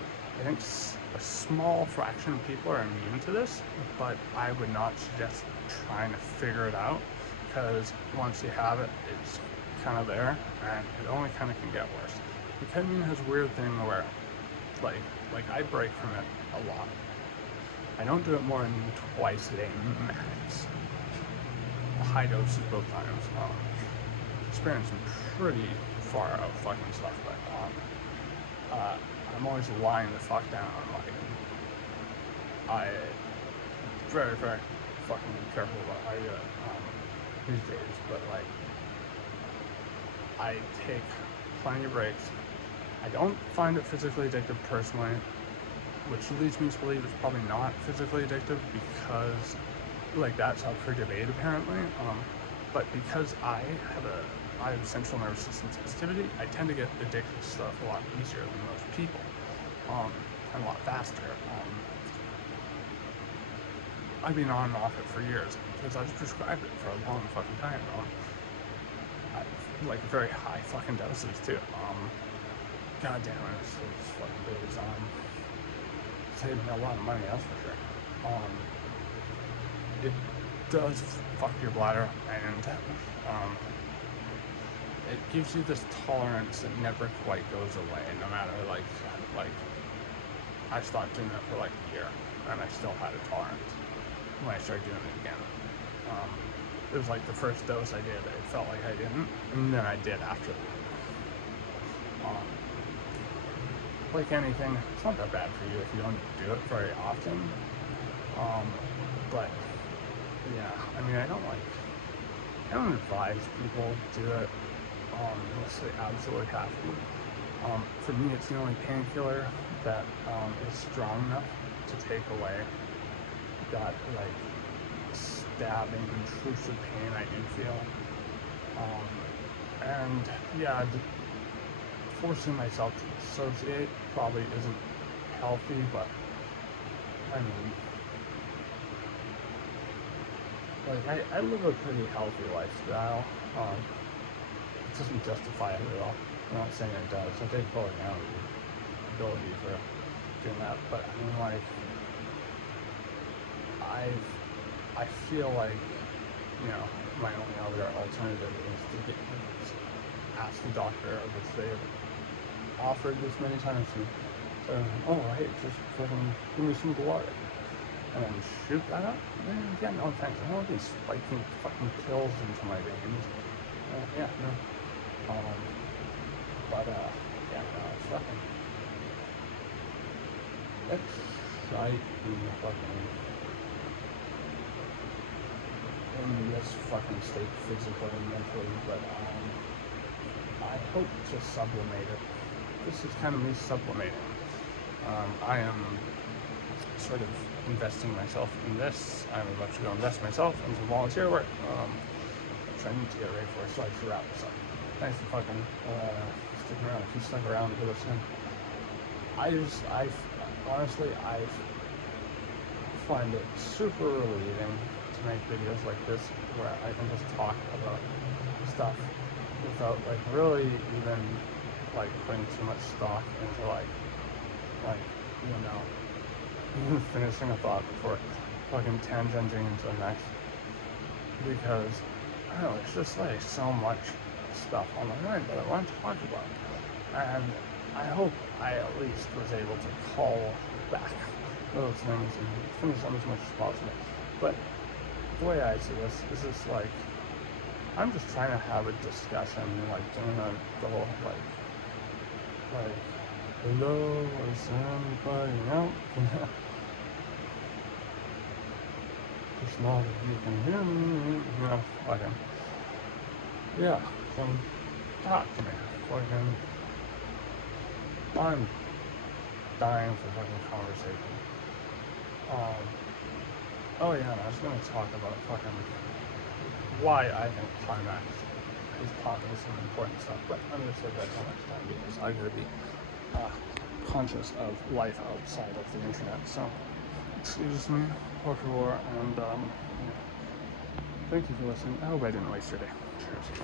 I think a small fraction of people are immune to this, but I would not suggest trying to figure it out, because once you have it, it's kind of there, and it only kind of can get worse. The ketamine has a weird thing where, like I break from it a lot. I don't do it more than twice a day max. High doses both times. Experienced some pretty far out fucking stuff, but I'm always lying the fuck down. I very, very fucking careful about how I do it these days, but like I take plenty of breaks. I don't find it physically addictive personally, which leads me to believe it's probably not physically addictive, because like that's up for debate apparently. But because I have central nervous system sensitivity, I tend to get addicted to stuff a lot easier than most people, and a lot faster. I've been on and off it for years because I've prescribed it for a long fucking time. Like very high fucking doses too. God damn it, it's fucking days. saved me a lot of money, that's for sure. It does fuck your bladder, and it gives you this tolerance that never quite goes away, no matter like I stopped doing it for like a year, and I still had a tolerance when I started doing it again. It was like the first dose I did, it felt like I didn't, and then I did after that. Like anything, it's not that bad for you if you don't do it very often. But yeah, I mean, I don't advise people do it unless they absolutely have to. For me, it's the only painkiller that is strong enough to take away that like stabbing, intrusive pain I do feel. And yeah, forcing myself to associate probably isn't healthy, but I mean, like I live a pretty healthy lifestyle. It doesn't justify it at all. I'm not saying it does. I take full accountability for doing that, but I mean, like, I feel like, you know, my only other alternative is to ask the doctor, which they have offered this many times to, oh, hey, just fucking give me some blood and then shoot that up. Yeah, no thanks. I don't want to be spiking fucking pills into my veins. Yeah, no. Yeah, no, it's fucking exciting fucking in this fucking state physically and mentally, but I hope to sublimate it. This is kind of me sublimating. I am sort of investing myself in this. I'm about to go invest myself in some volunteer work, which I need to get ready for, so I should wrap this up. Thanks for fucking sticking around. If you stuck around to listen, honestly, I find it super relieving to make videos like this where I can just talk about stuff without like really even like putting too much stock into like you know, even finishing a thought before fucking tangenting into the next, because I don't know, it's just like so much stuff on my mind that I want to talk about, and I hope I at least was able to call back those things and finish them as much as possible. But the way I see this is just like, I'm just trying to have a discussion, like doing the whole like, hello, is anybody out? Just know that you can hear me, you know, fucking, yeah, come talk to me, fucking, I'm dying for fucking conversation. Oh yeah, and I was gonna talk about fucking why I think climax is popular and important stuff, but I'm gonna save that till next time because I gotta be conscious of life outside of the internet. So, excuse me, por favor, and thank you for listening. I hope I didn't waste your day. Cheers.